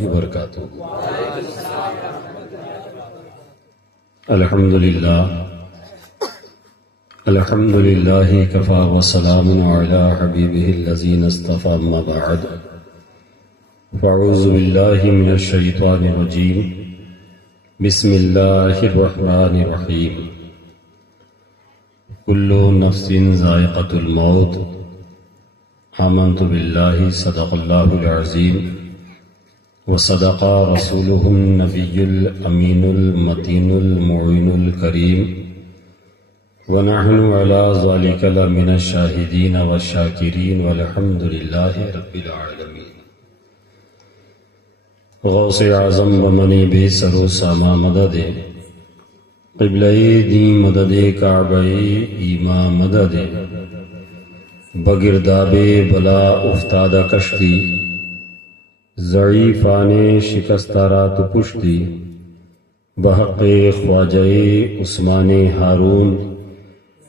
وبرکاتہ۔ الحمدللہ کفا وسلام علی حبیبہ الذین اصطفى، اما بعد فاعوذ باللہ من الشیطان الرجیم، بسم اللہ الرحمن الرحیم۔ کل نفس ذائقۃ الموت، آمنت باللہ، صدق اللہ العظیم، وصدق رسولہ النبی الامین المتین المعین الکریم، ونحن علی ذلک لمن الشاہدین والشاکرین، والحمد للہ رب العالمین۔ غوث اعظم بمنی بے سر و ساما مدد، قبلہ دین مدد، کعبہ ایمان مدد، بگرداب بلا افتادہ کشتی، ضعیفان شکستہ رات پشتی، بحق خواجہ عثمان ہارون،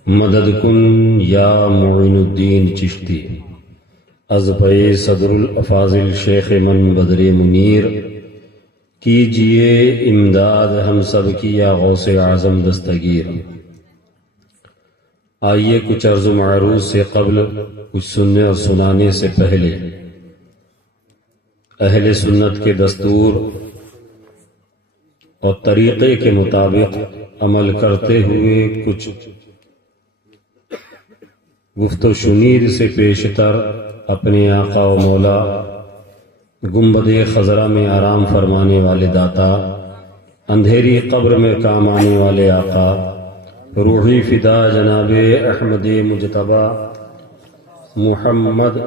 مدد کن یا معین الدین چشتی۔ از پے صدر الافاضل شیخ من بدر منیر، کیجئے امداد ہم سب کی یا غوث اعظم دستگیر۔ آئیے کچھ عرض و معروض سے قبل، کچھ سننے اور سنانے سے پہلے، اہل سنت کے دستور اور طریقے کے مطابق عمل کرتے ہوئے کچھ گفت و شنید سے پیشتر اپنے آقا و مولا گنبد خضرا میں آرام فرمانے والے داتا، اندھیری قبر میں کام آنے والے آقا، روحی فدا جناب احمد مجتبی محمد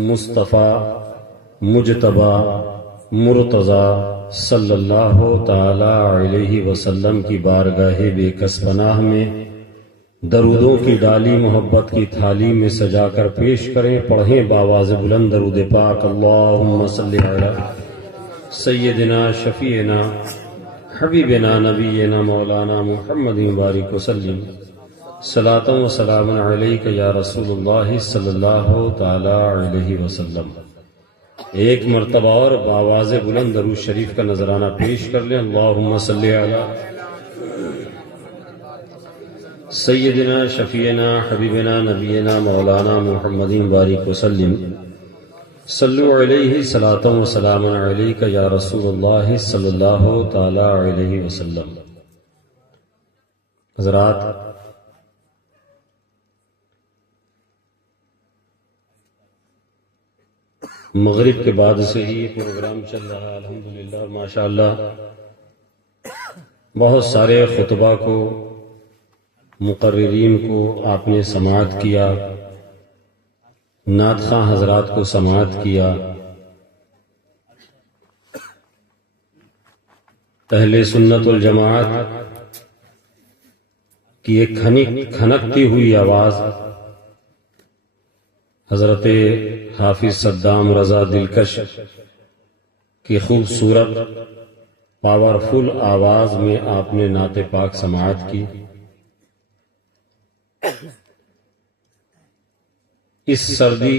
مصطفیٰ مجتبی مرتضی صلی اللہ تعالی علیہ وسلم کی بارگاہ بے کس پناہ میں درودوں کی ڈالی محبت کی تھالی میں سجا کر پیش کریں۔ پڑھیں باواز بلند درود پاک، اللہم صلی علی سیدنا شفیعنا حبیبنا نبینا مولانا محمد مبارک وسلم، صلاۃ و سلام علیک یا رسول اللہ صلی اللہ تعالی علیہ وسلم۔ ایک مرتبہ اور باواز بلند درود شریف کا نذرانہ پیش کر لیں، اللہم صلی علی سیدنا شفیعنا حبیبنا نبینا مولانا محمد مبارک وسلم، صلو علیہ صلاۃ و سلام علیک یا رسول اللہ صلی اللہ تعالی علیہ وسلم۔ حضرات، مغرب کے بعد سے ہی یہ پروگرام چل رہا ہے الحمدللہ، اور ماشاءاللہ بہت سارے خطبہ کو، مقررین کو آپ نے سماعت کیا، نعت خواں حضرات کو سماعت کیا۔ اہل سنت والجماعت کی ایک کھنکتی ہوئی آواز حضرت حافظ صدام رضا دلکش کی خوبصورت پاورفل آواز میں آپ نے نعت پاک سماعت کی۔ اس سردی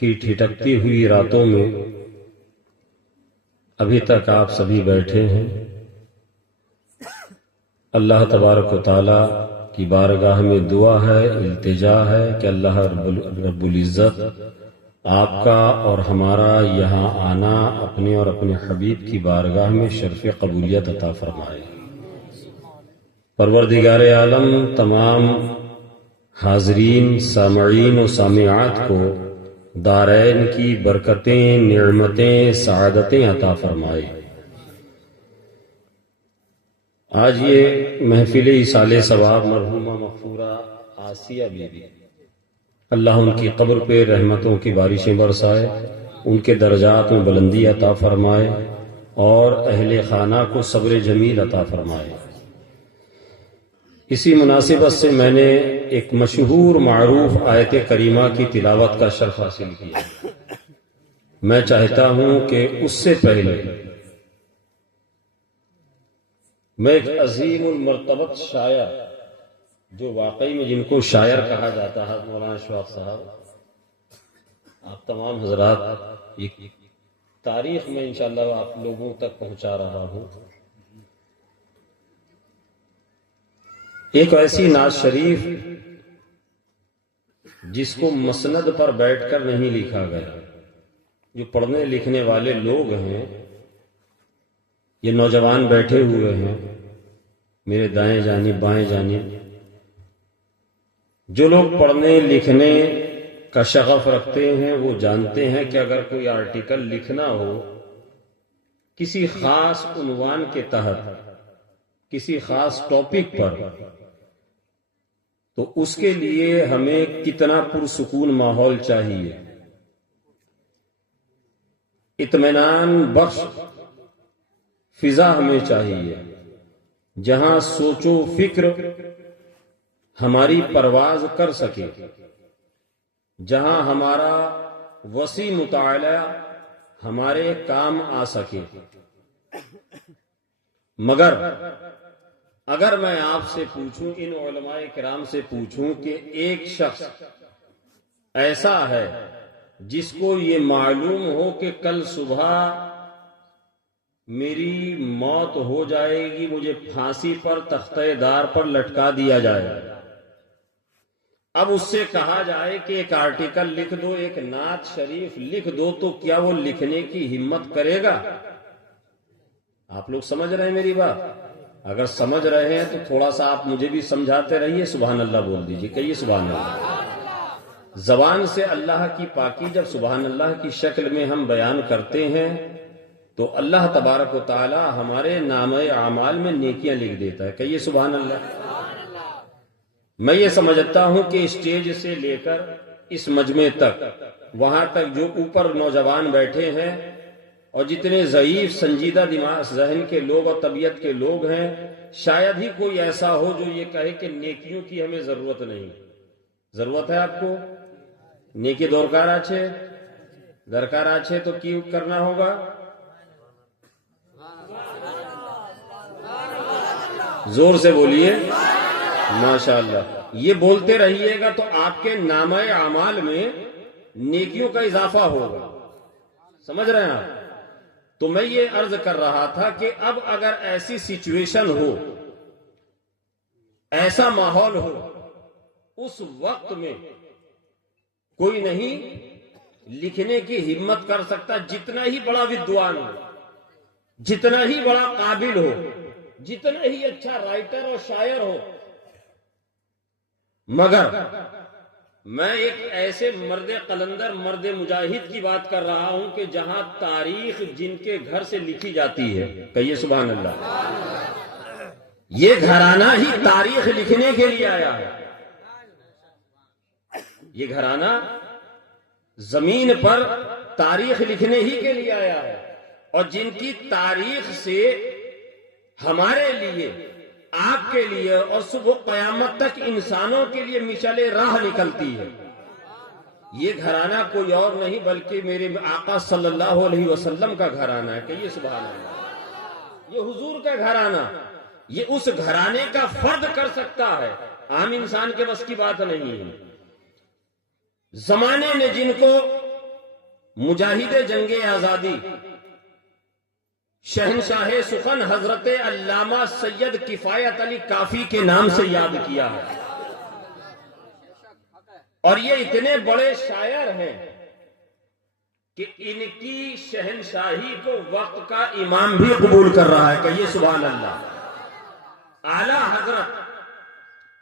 کی ٹھٹکتی ہوئی راتوں میں ابھی تک آپ سبھی بیٹھے ہیں۔ اللہ تبارک و تعالی کی بارگاہ میں دعا ہے، التجا ہے کہ اللہ رب العزت آپ کا اور ہمارا یہاں آنا اپنے اور اپنے حبیب کی بارگاہ میں شرف قبولیت عطا فرمائے۔ پروردگار عالم تمام حاضرین، سامعین و سامعات کو دارین کی برکتیں، نعمتیں، سعادتیں عطا فرمائے۔ آج یہ محفل ایصال ثواب مرحومہ مغفورہ آسیہ بی بی، اللہ ان کی قبر پہ رحمتوں کی بارشیں برسائے، ان کے درجات میں بلندی عطا فرمائے، اور اہل خانہ کو صبر جمیل عطا فرمائے۔ اسی مناسبت سے میں نے ایک مشہور معروف آیت کریمہ کی تلاوت کا شرف حاصل کیا۔ میں چاہتا ہوں کہ اس سے پہلے میں ایک عظیم المرتبت شاعر، جو واقعی میں جن کو شاعر کہا جاتا ہے، مولانا اشفاق صاحب، آپ تمام حضرات تاریخ میں انشاءاللہ آپ لوگوں تک پہنچا رہا ہوں. ایک ایسی نعت شریف جس کو مسند پر بیٹھ کر نہیں لکھا گیا. جو پڑھنے لکھنے والے لوگ ہیں، یہ نوجوان بیٹھے ہوئے ہیں میرے دائیں جانب بائیں جانب، جو لوگ پڑھنے لکھنے کا شغف رکھتے ہیں وہ جانتے ہیں کہ اگر کوئی آرٹیکل لکھنا ہو کسی خاص عنوان کے تحت، کسی خاص ٹاپک پر، تو اس کے لیے ہمیں کتنا پرسکون ماحول چاہیے، اطمینان بخش فضا ہمیں چاہیے، جہاں سوچ و فکر ہماری پرواز کر سکے، جہاں ہمارا وسیع مطالعہ ہمارے کام آ سکے. مگر اگر میں آپ سے پوچھوں، ان علماء کرام سے پوچھوں کہ ایک شخص ایسا ہے جس کو یہ معلوم ہو کہ کل صبح میری موت ہو جائے گی، مجھے پھانسی پر تختہ دار پر لٹکا دیا جائے، اب اس سے کہا جائے کہ ایک آرٹیکل لکھ دو، ایک نعت شریف لکھ دو، تو کیا وہ لکھنے کی ہمت کرے گا؟ آپ لوگ سمجھ رہے ہیں میری بات؟ اگر سمجھ رہے ہیں تو تھوڑا سا آپ مجھے بھی سمجھاتے رہیے. سبحان اللہ بول دیجئے، کہیے سبحان اللہ. زبان سے اللہ کی پاکی جب سبحان اللہ کی شکل میں ہم بیان کرتے ہیں تو اللہ تبارک و تعالی ہمارے نامہ اعمال میں نیکیاں لکھ دیتا ہے. کہیے سبحان اللہ. میں یہ سمجھتا ہوں کہ اسٹیج سے لے کر اس مجمع تک، وہاں تک جو اوپر نوجوان بیٹھے ہیں اور جتنے ضعیف سنجیدہ دماغ ذہن کے لوگ اور طبیعت کے لوگ ہیں، شاید ہی کوئی ایسا ہو جو یہ کہے کہ نیکیوں کی ہمیں ضرورت نہیں. ضرورت ہے آپ کو نیکی درکار آچھے تو کیوں کرنا ہوگا؟ زور سے بولیے ماشاءاللہ. یہ بولتے رہیے گا تو آپ کے نامہ اعمال میں نیکیوں کا اضافہ ہوگا. سمجھ رہے ہیں آپ؟ تو میں یہ عرض کر رہا تھا کہ اب اگر ایسی سچویشن ہو، ایسا ماحول ہو، اس وقت میں کوئی نہیں لکھنے کی ہمت کر سکتا، جتنا ہی بڑا ودوان ہو، جتنا ہی بڑا قابل ہو، جتنا ہی اچھا رائٹر اور شاعر ہو. مگر میں ایک ایسے مرد قلندر، مرد مجاہد کی بات کر رہا ہوں کہ جہاں تاریخ جن کے گھر سے لکھی جاتی ہے، کہیے سبحان اللہ، یہ گھرانہ ہی تاریخ لکھنے کے لیے آیا ہے. یہ گھرانہ زمین پر تاریخ لکھنے ہی کے لیے آیا ہے، اور جن کی تاریخ سے ہمارے لیے، آپ کے لیے اور صبح قیامت تک انسانوں کے لیے مشعل راہ نکلتی ہے. یہ گھرانہ کوئی اور نہیں بلکہ میرے آقا صلی اللہ علیہ وسلم کا گھرانہ ہے. کہیے سبحان اللہ. یہ حضور کا گھرانہ، یہ اس گھرانے کا فرد کر سکتا ہے، عام انسان کے بس کی بات نہیں ہے. زمانے نے جن کو مجاہد جنگ آزادی، شہنشاہ سخن حضرت علامہ سید کفایت علی کافی کے نام سے یاد کیا ہے، اور یہ اتنے بڑے شاعر ہیں کہ ان کی شہنشاہی کو وقت کا امام بھی قبول کر رہا ہے. کہیے سبحان اللہ. اعلی حضرت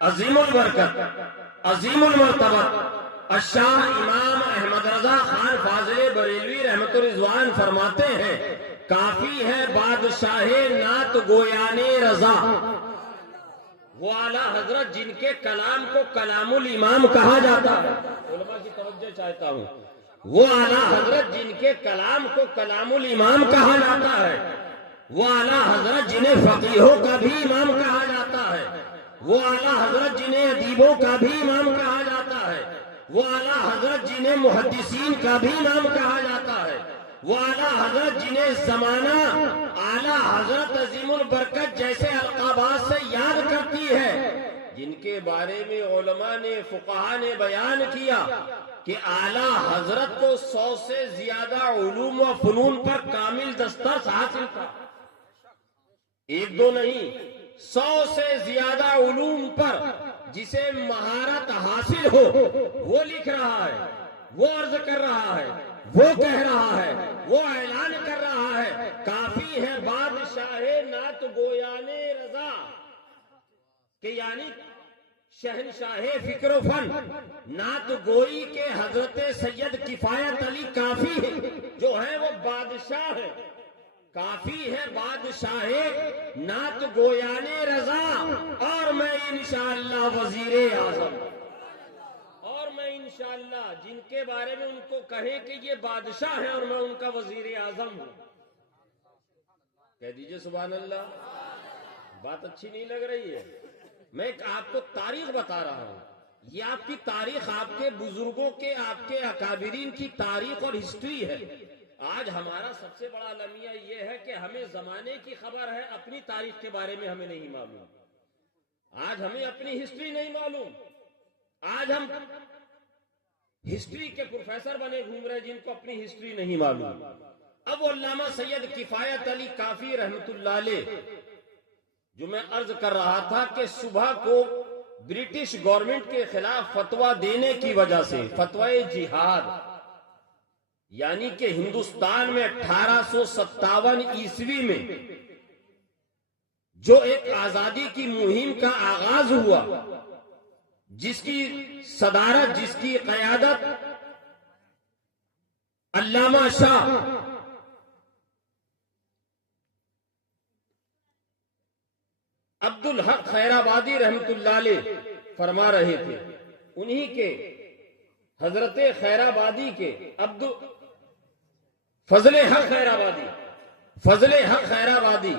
عظیم البرکت عظیم المرتبت الشاہ امام احمد رضا خان فاضل بریلوی رحمت الرضوان فرماتے ہیں، کافی ہے بادشاہ نعت گویان رضا. وہ اعلیٰ حضرت جن کے کلام کو کلام الامام کہا جاتا ہے، علماء کی توجہ چاہتا ہوں، وہ اعلیٰ حضرت جن کے کلام کو کلام الامام کہا جاتا ہے، وہ اعلیٰ حضرت جنہیں فقیہوں کا بھی امام کہا جاتا ہے، وہ اعلیٰ حضرت جنہیں ادیبوں کا بھی امام کہا جاتا ہے، وہ اعلیٰ حضرت جنہیں محدثین کا بھی امام کہا جاتا ہے، وہ اعلیٰ حضرت جنہیں زمانہ اعلیٰ حضرت عظیم البرکت جیسے القابات سے یاد کرتی ہے، جن کے بارے میں علماء نے فقہا نے بیان کیا کہ اعلیٰ حضرت کو 100 سے زیادہ علوم و فنون پر کامل دسترس حاصل تھا، ایک دو نہیں، 100 سے زیادہ علوم پر جسے مہارت حاصل ہو وہ لکھ رہا ہے، وہ عرض کر رہا ہے، وہ کہہ رہا ہے، وہ اعلان کر رہا ہے، کافی ہے بادشاہ نعت گویان رضا، کہ یعنی شہنشاہ فکر و فن نعت گوئی کے حضرت سید کفایت علی کافی ہے، جو ہے وہ بادشاہ ہے، کافی ہے بادشاہ نعت گویان رضا، اور میں انشاءاللہ وزیر اعظم، اور میں انشاءاللہ جن کے بارے میں ان کو کہیں کہ یہ بادشاہ ہے اور میں ان کا وزیر اعظم ہوں، کہہ دیجئے سبحان اللہ۔ بات اچھی نہیں لگ رہی ہے؟ میں آپ کو تاریخ بتا رہا ہوں، یہ آپ کی تاریخ، آپ کے بزرگوں کے، آپ کے اکابرین کی تاریخ اور ہسٹری ہے۔ آج ہمارا سب سے بڑا المیہ یہ ہے کہ ہمیں زمانے کی خبر ہے، اپنی تاریخ کے بارے میں ہمیں نہیں معلوم، آج ہمیں اپنی ہسٹری نہیں معلوم، آج ہم ہسٹری کے پروفیسر بنے گھوم رہے جن کو اپنی ہسٹری نہیں معلوم۔ اب علامہ سید کفایت علی کافی رحمت اللہ علیہ، جو میں عرض کر رہا تھا کہ صبح کو برٹش گورنمنٹ کے خلاف فتویٰ دینے کی وجہ سے، فتوی جہاد، یعنی کہ ہندوستان میں 1857 عیسوی میں جو ایک آزادی کی مہم کا آغاز ہوا، جس کی صدارت، جس کی قیادت علامہ شاہ عبدالحق خیرآبادی رحمت اللہ علیہ فرما رہے تھے، انہی کے حضرت خیرآبادی کے فضل حق خیرآبادی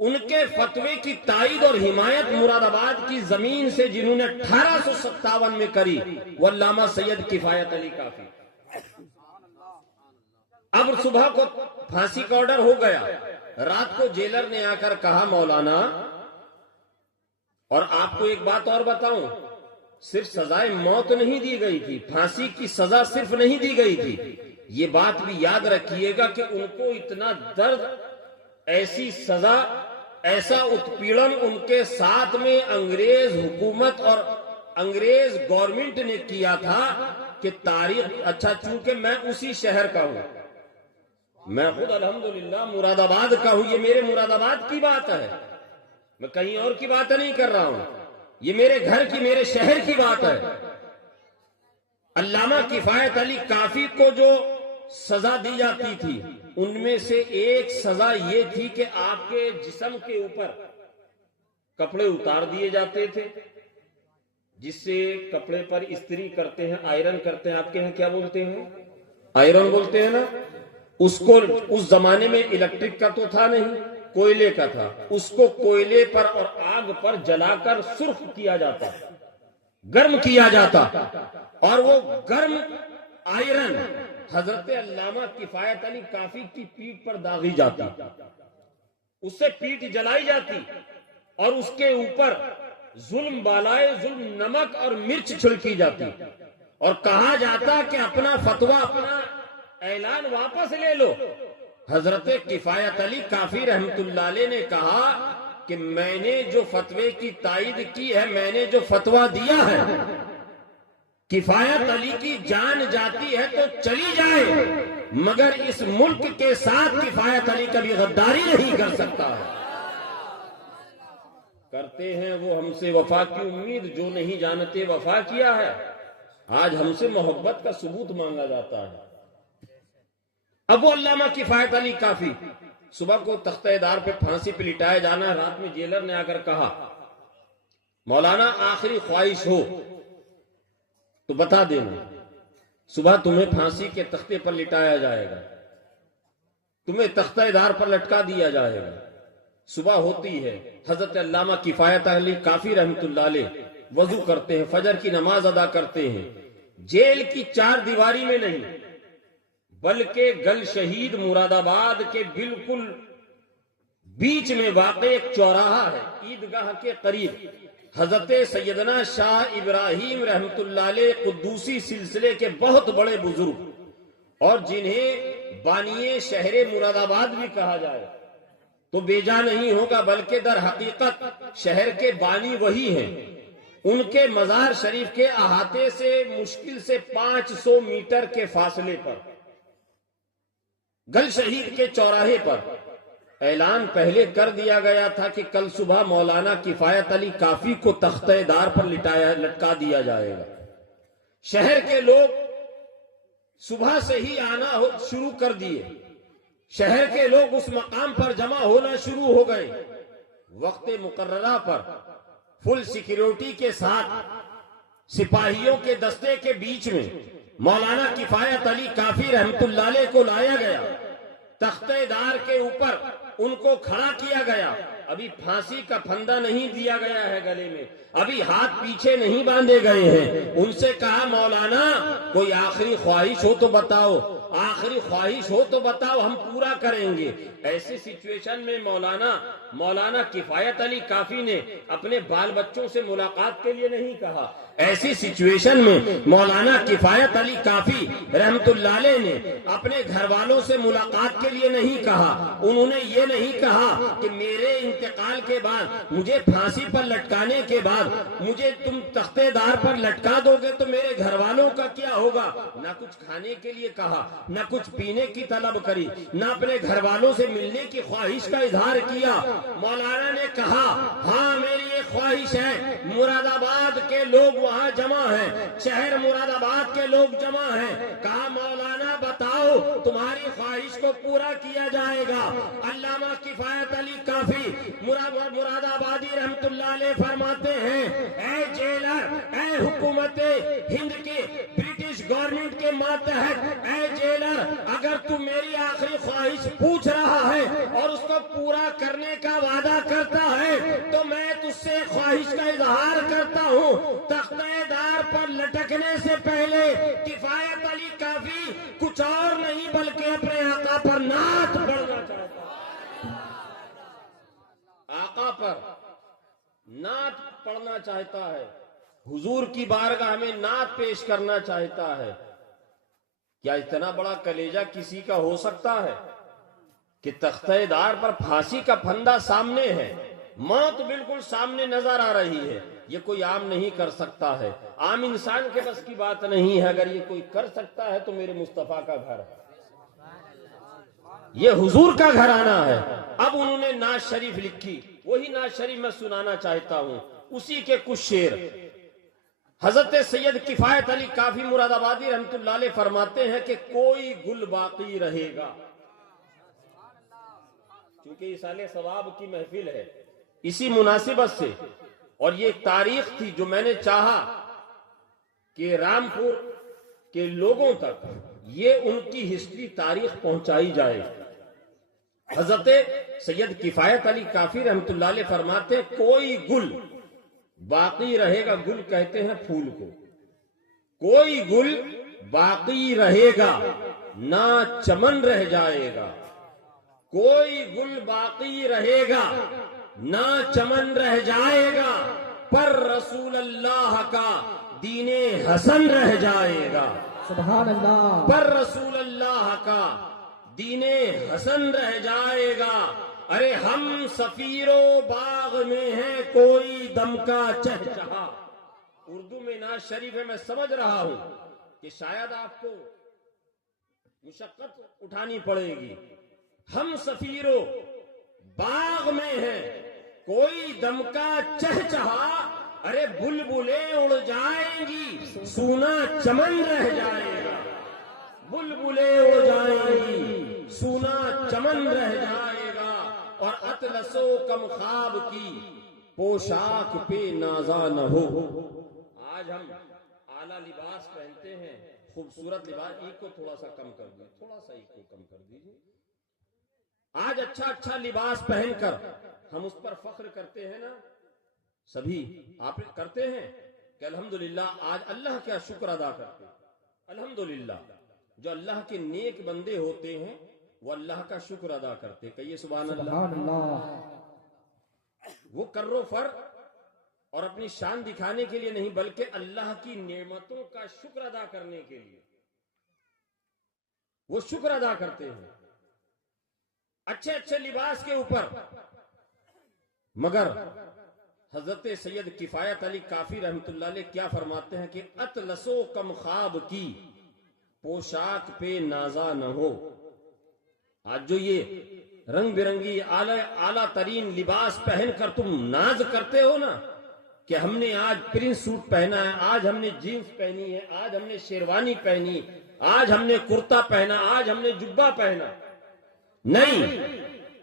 ان کے فتوے کی تائید اور حمایت مراد آباد کی زمین سے جنہوں نے 1857 میں کری، وہ علامہ سید کفایت علی کافی۔ اب صبح کو پھانسی کا آرڈر ہو گیا، رات کو جیلر نے آ کر کہا مولانا، اور آپ کو ایک بات اور بتاؤں، صرف سزائے موت نہیں دی گئی تھی، پھانسی کی سزا صرف نہیں دی گئی تھی، یہ بات بھی یاد رکھیے گا کہ ان کو اتنا درد، ایسی سزا، ایسا اتپیڑن ان کے ساتھ میں انگریز حکومت اور انگریز گورنمنٹ نے کیا تھا کہ تاریخ، اچھا چونکہ میں اسی شہر کا ہوں، میں خود الحمدللہ مراد آباد کا ہوں، یہ میرے مراد آباد کی بات ہے، میں کہیں اور کی بات نہیں کر رہا ہوں، یہ میرے گھر کی، میرے شہر کی بات ہے۔ علامہ کفایت علی کافی کو جو سزا دی جاتی تھی ان میں سے ایک سزا یہ تھی کہ آپ کے جسم کے اوپر کپڑے اتار دیے جاتے تھے، جس سے کپڑے پر استری کرتے ہیں، آئرن کرتے ہیں، آپ کے یہاں کیا بولتے ہیں؟ آئرن بولتے ہیں نا، اس کو اس زمانے میں الیکٹرک کا تو تھا نہیں، کوئلے کا تھا، اس کو کوئلے پر اور آگ پر جلا کر سرخ کیا جاتا، گرم کیا جاتا، اور وہ گرم آئرن حضرت علامہ کفایت علی کافی کی پیٹھ پر داغی جاتی، اس سے پیٹھ جلائی جاتی، اور اس کے اوپر ظلم بالائے ظلم نمک اور مرچ چھڑکی جاتی، اور کہا جاتا کہ اپنا فتویٰ، اپنا اعلان واپس لے لو۔ حضرت کفایت علی کافی رحمت اللہ علیہ نے کہا کہ میں نے جو فتوے کی تائید کی ہے، میں نے جو فتویٰ دیا ہے، کفایت علی کی جان جاتی ہے تو چلی جائے، مگر اس ملک کے ساتھ کفایت علی کبھی غداری نہیں کر سکتا ہے۔ کرتے ہیں وہ ہم سے وفا کی امید، جو نہیں جانتے وفا کیا ہے، آج ہم سے محبت کا ثبوت مانگا جاتا ہے۔ اب وہ علامہ کفایت علی کافی، صبح کو تختہ دار پہ پھانسی پہ لٹایا جانا، رات میں جیلر نے آ کر کہا مولانا آخری خواہش ہو تو بتا دینا، صبح تمہیں پھانسی کے تختے پر لٹایا جائے گا، تمہیں تختہ دار پر لٹکا دیا جائے گا۔ صبح ہوتی ہے، حضرت علامہ کفایت علی کافی رحمت اللہ علیہ وضو کرتے ہیں، فجر کی نماز ادا کرتے ہیں، جیل کی چار دیواری میں نہیں بلکہ گل شہید مراد آباد کے بالکل بیچ میں واقع ایک چوراہا ہے، عیدگاہ کے قریب، حضرت سیدنا شاہ ابراہیم رحمت اللہ علیہ قدوسی سلسلے کے بہت بڑے بزرگ، اور جنہیں بانی شہر مراد آباد بھی کہا جائے تو بیجا نہیں ہوگا، بلکہ در حقیقت شہر کے بانی وہی ہیں۔ ان کے مزار شریف کے احاطے سے مشکل سے 500 میٹر کے فاصلے پر گل شہید کے چوراہے پر اعلان پہلے کر دیا گیا تھا کہ کل صبح مولانا کفایت علی کافی کو تختہ دار پر لٹکا دیا جائے گا۔ شہر کے لوگ صبح سے ہی آنا شروع کر دیے، شہر کے لوگ اس مقام پر جمع ہونا شروع ہو گئے۔ وقت مقررہ پر فل سیکیورٹی کے ساتھ سپاہیوں کے دستے کے بیچ میں مولانا کفایت علی کافی رحمت اللہ علیہ کو لایا گیا، تختہ دار کے اوپر ان کو کھڑا کیا گیا۔ ابھی پھانسی کا پھندا نہیں دیا گیا ہے گلے میں، ابھی ہاتھ پیچھے نہیں باندھے گئے ہیں۔ ان سے کہا مولانا کوئی آخری خواہش ہو تو بتاؤ، آخری خواہش ہو تو بتاؤ، ہم پورا کریں گے۔ ایسی سچویشن میں مولانا کفایت علی کافی نے اپنے بال بچوں سے ملاقات کے لیے نہیں کہا، ایسی سچویشن میں مولانا کفایت علی کافی رحمت اللہ علیہ نے اپنے گھر والوں سے ملاقات کے لیے نہیں کہا۔ انہوں نے یہ نہیں کہا کہ میرے انتقال کے بعد، مجھے پھانسی پر لٹکانے کے بعد مجھے تم تختے دار پر لٹکا دو گے تو میرے گھر والوں کا کیا ہوگا۔ نہ کچھ کھانے کے لیے کہا، نہ کچھ پینے کی طلب کری، نہ اپنے گھر والوں سے ملنے کی خواہش کا اظہار کیا۔ مولانا نے کہا ہاں میری یہ خواہش ہے، مراد آباد کے لوگ وہاں جمع ہیں، شہر مراد آباد کے لوگ جمع ہیں۔ کہا مولانا بتاؤ تمہاری خواہش کو پورا کیا جائے گا۔ علامہ کفایت علی کافی مراد آبادی رحمت اللہ علیہ فرماتے ہیں اے جیلر، اے حکومت ہند کے برٹش گورنمنٹ کے ماتحت، اے جیلر اگر تم میری آخری خواہش پوچھ رہا ہے اور اس کو پورا کرنے کا وعدہ کرتا ہے تو میں تجھ سے خواہش کا اظہار کرتا ہوں، تختہ دار پر لٹکنے سے پہلے کفایت علی کافی کچھ اور نہیں بلکہ اپنے آقا پر نعت پڑھنا چاہتا ہے، آقا پر نعت پڑھنا چاہتا ہے، حضور کی بارگاہ میں نعت پیش کرنا چاہتا ہے۔ کیا اتنا بڑا کلیجہ کسی کا ہو سکتا ہے کہ تختہ دار پر پھانسی کا پھندا سامنے ہے، موت بالکل سامنے نظر آ رہی ہے، یہ کوئی عام نہیں کر سکتا ہے، عام انسان کے بس کی بات نہیں ہے۔ اگر یہ کوئی کر سکتا ہے تو میرے مصطفیٰ کا گھر ہے، یہ حضور کا گھرانہ ہے۔ اب انہوں نے نعت شریف لکھی، وہی نعت شریف میں سنانا چاہتا ہوں، اسی کے کچھ شعر۔ حضرت سید کفایت علی کافی مراد آبادی رحمت اللہ علیہ فرماتے ہیں کہ کوئی گل باقی رہے گا، چونکہ یہ سال ثواب کی محفل ہے، اسی مناسبت سے، اور یہ ایک تاریخ تھی جو میں نے چاہا کہ رامپور کے لوگوں تک یہ ان کی ہسٹری تاریخ پہنچائی جائے۔ حضرت سید کفایت علی کافی رحمت اللہ علیہ فرماتے ہیں کوئی گل باقی رہے گا، گل کہتے ہیں پھول کو، کوئی گل باقی رہے گا نہ چمن رہ جائے گا، کوئی گل باقی رہے گا نہ چمن رہ جائے گا، پر رسول اللہ کا دین حسن رہ جائے گا، سبحان اللہ، پر رسول اللہ کا دین حسن رہ جائے گا۔ ارے ہم سفیرو باغ میں ہیں کوئی دم کا چہچہا۔ اردو میں نعت شریف ہے، میں سمجھ رہا ہوں کہ شاید آپ کو مشقت اٹھانی پڑے گی۔ ہم سفیرو باغ میں ہیں کوئی دم کا چہچہا، ارے بلبلیں اڑ جائیں گی سونا چمن رہ جائے گا، بلبلیں اڑ جائیں گی سونا چمن رہ جائے گا، اور اطلس و کم خواب کی پوشاک پہ نازا نہ ہو۔ آج ہم اعلیٰ لباس پہنتے ہیں، خوبصورت لباس، ایک کو تھوڑا سا کم کر دیں، تھوڑا سا ایک کو کم کر دیجیے۔ آج اچھا لباس پہن کر ہم اس پر فخر کرتے ہیں نا، سبھی آپ کرتے ہیں کہ الحمدللہ آج اللہ کا شکر ادا کرتے ہیں۔ الحمدللہ جو اللہ کے نیک بندے ہوتے ہیں وہ اللہ کا شکر ادا کرتے، کہیے سبحان اللہ۔ سبحان اللہ، وہ کر و فر اور اپنی شان دکھانے کے لیے نہیں، بلکہ اللہ کی نعمتوں کا شکر ادا کرنے کے لیے وہ شکر ادا کرتے ہیں اچھے اچھے لباس کے اوپر. مگر حضرت سید کفایت علی کافی رحمت اللہ علیہ کیا فرماتے ہیں کہ اطلسو کم خواب کی پوشاک پہ نازا نہ ہو. آج جو یہ رنگ برنگی اعلیٰ ترین لباس پہن کر تم ناز کرتے ہو نا کہ ہم نے آج پرنس سوٹ پہنا ہے، آج ہم نے جینس پہنی ہے، آج ہم نے شیروانی پہنی، آج ہم نے کرتا پہنا، آج ہم نے جبہ پہنا. نہیں،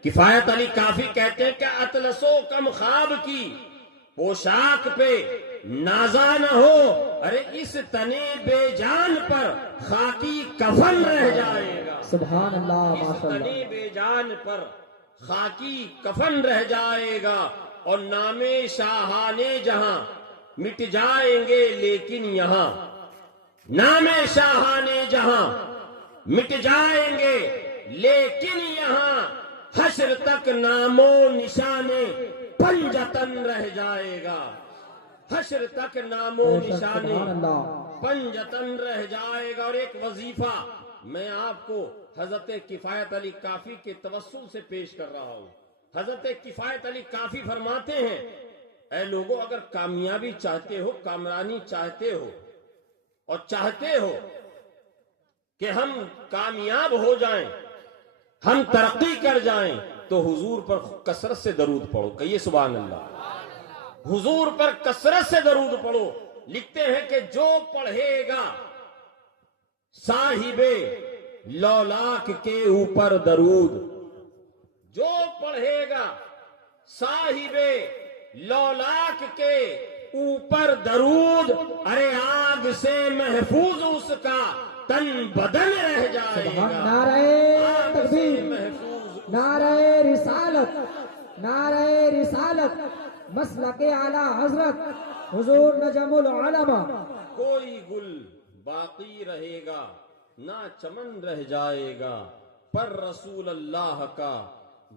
کفایت علی کافی کہتے ہیں کہ اطلسو کم خواب کی پوشاک پہ نازا نہ ہو. ارے اس تنے بے جان پر خاکی کفن رہ جائے گا. سبحان اللہ، اس ماشاء اللہ. تنے بے جان پر خاکی کفن رہ جائے گا اور نام شاہان جہاں مٹ جائیں گے لیکن یہاں. نام شاہان جہاں مٹ جائیں گے لیکن یہاں حشر تک نام و نشان پنجتن رہ جائے گا. حشر تک نام و نشان سبحان اللہ. پنجتن رہ جائے گا. اور ایک وظیفہ میں آپ کو حضرت کفایت علی کافی کے توسل سے پیش کر رہا ہوں. حضرت کفایت علی کافی فرماتے ہیں اے لوگوں، اگر کامیابی چاہتے ہو، کامرانی چاہتے ہو اور چاہتے ہو کہ ہم کامیاب ہو جائیں، ہم ترقی کر جائیں، تو حضور پر کثرت سے درود پڑھو. کہیے سبحان اللہ. حضور پر کثرت سے درود پڑھو. لکھتے ہیں کہ جو پڑھے گا صاحب لولاک کے اوپر درود، جو پڑھے گا صاحب لولاک کے اوپر درود، ارے آگ سے محفوظ اس کا تن بدن رہ جائے گا. نعرہ تکبیر، نعرہ رسالت، نعرہ رسالت، مسلک اعلی حضرت حضور نجم العلماء. کوئی گل باقی رہے گا نہ چمن رہ جائے گا، پر رسول اللہ کا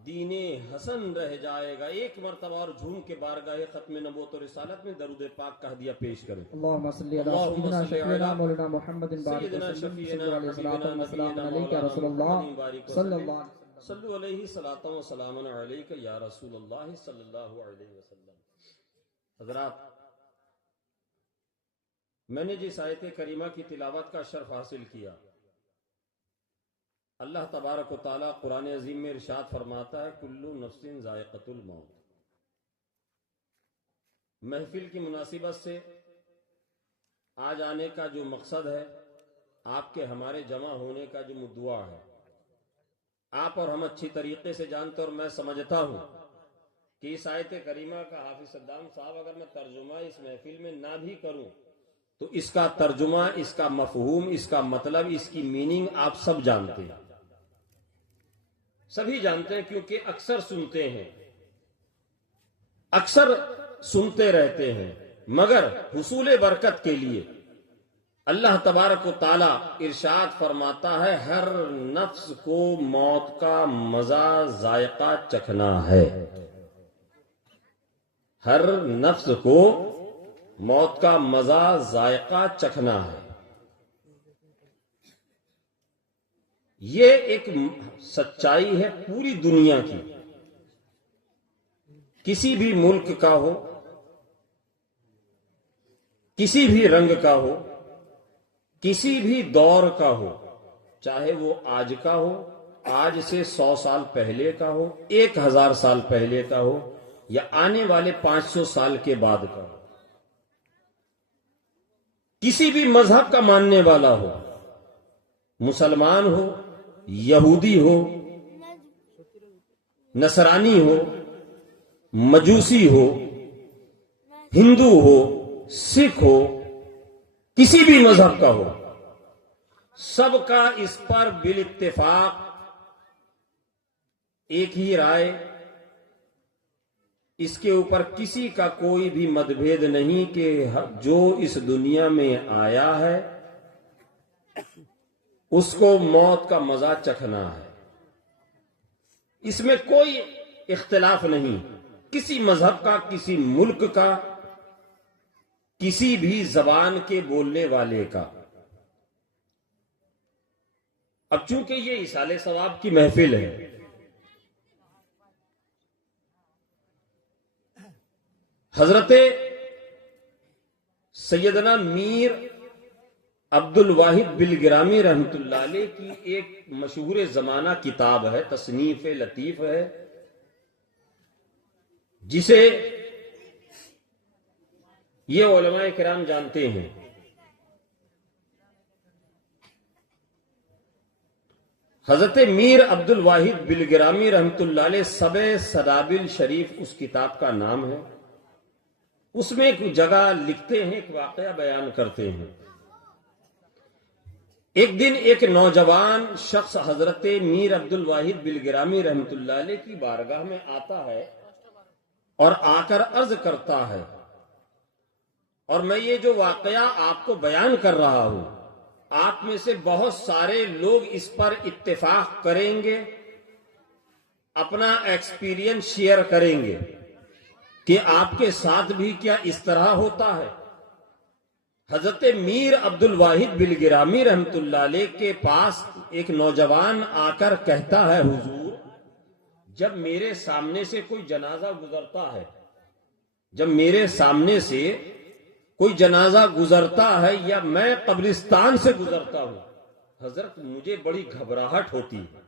دین حسن رہ جائے گا. ایک مرتبہ اور جھوم کے بارگاہ ختم نبوت و رسالت میں درود پاک کا ہدیہ پیش کریں. اللہم صلی علی سیدنا شفیعنا مولانا محمد بارک سیدنا وسلم شفیعنا صلی علیہ حبیبنا السلام نبینا علیکہ مولانا رسول اللہ محمد صلی اللہ علیہ وسلم. صلو علیہ صلاۃ و سلام علیک یا رسول اللہ صلی اللہ علیہ وسلم. حضرات، میں نے جس آیت کریمہ کی تلاوت کا شرف حاصل کیا، اللہ تبارک و تعالیٰ قرآن عظیم میں ارشاد فرماتا ہے کلو نفس ذائقۃ الموت. محفل کی مناسبت سے آج آنے کا جو مقصد ہے، آپ کے ہمارے جمع ہونے کا جو مدعا ہے، آپ اور ہم اچھی طریقے سے جانتے اور میں سمجھتا ہوں کہ اس آیت کریمہ کا حافظ صدام صاحب اگر میں ترجمہ اس محفل میں نہ بھی کروں تو اس کا ترجمہ، اس کا مفہوم، اس کا مطلب، اس کی میننگ آپ سب جانتے ہیں، سبھی جانتے ہیں، کیونکہ اکثر سنتے ہیں، اکثر سنتے رہتے ہیں. مگر حصول برکت کے لیے اللہ تبارک و تعالی ارشاد فرماتا ہے ہر نفس کو موت کا مزہ ذائقہ چکھنا ہے. ہر نفس کو موت کا مزہ ذائقہ چکھنا ہے. یہ ایک سچائی ہے پوری دنیا کی. کسی بھی ملک کا ہو، کسی بھی رنگ کا ہو، کسی بھی دور کا ہو، چاہے وہ آج کا ہو، آج سے 100 سال پہلے کا ہو، 1000 سال پہلے کا ہو، یا آنے والے 500 سال کے بعد کا ہو، کسی بھی مذہب کا ماننے والا ہو، مسلمان ہو، یہودی ہو، نصرانی ہو، مجوسی ہو، ہندو ہو، سکھ ہو، کسی بھی مذہب کا ہو، سب کا اس پر بالاتفاق ایک ہی رائے، اس کے اوپر کسی کا کوئی بھی متبھید نہیں کہ جو اس دنیا میں آیا ہے اس کو موت کا مزہ چکھنا ہے. اس میں کوئی اختلاف نہیں، کسی مذہب کا، کسی ملک کا، کسی بھی زبان کے بولنے والے کا. اب چونکہ یہ ایصال ثواب کی محفل ہے، حضرت سیدنا میر عبد الواحد بلگرامی رحمت اللہ علیہ کی ایک مشہور زمانہ کتاب ہے، تصنیف لطیف ہے، جسے یہ علماء کرام جانتے ہیں. حضرت میر عبد الواحد بلگرامی رحمت اللہ علیہ سبع سرابل شریف اس کتاب کا نام ہے. اس میں ایک جگہ لکھتے ہیں، ایک واقعہ بیان کرتے ہیں. ایک دن ایک نوجوان شخص حضرت میر عبد الواحد بلگرامی رحمت اللہ علیہ کی بارگاہ میں آتا ہے اور آ کر عرض کرتا ہے، اور میں یہ جو واقعہ آپ کو بیان کر رہا ہوں، آپ میں سے بہت سارے لوگ اس پر اتفاق کریں گے، اپنا ایکسپیرینس شیئر کریں گے کہ آپ کے ساتھ بھی کیا اس طرح ہوتا ہے. حضرت میر عبد الواحد بلگرامی رحمت اللہ علیہ کے پاس ایک نوجوان آ کر کہتا ہے، حضور، جب میرے سامنے سے کوئی جنازہ گزرتا ہے، جب میرے سامنے سے کوئی جنازہ گزرتا ہے یا میں قبرستان سے گزرتا ہوں، حضرت مجھے بڑی گھبراہٹ ہوتی ہے،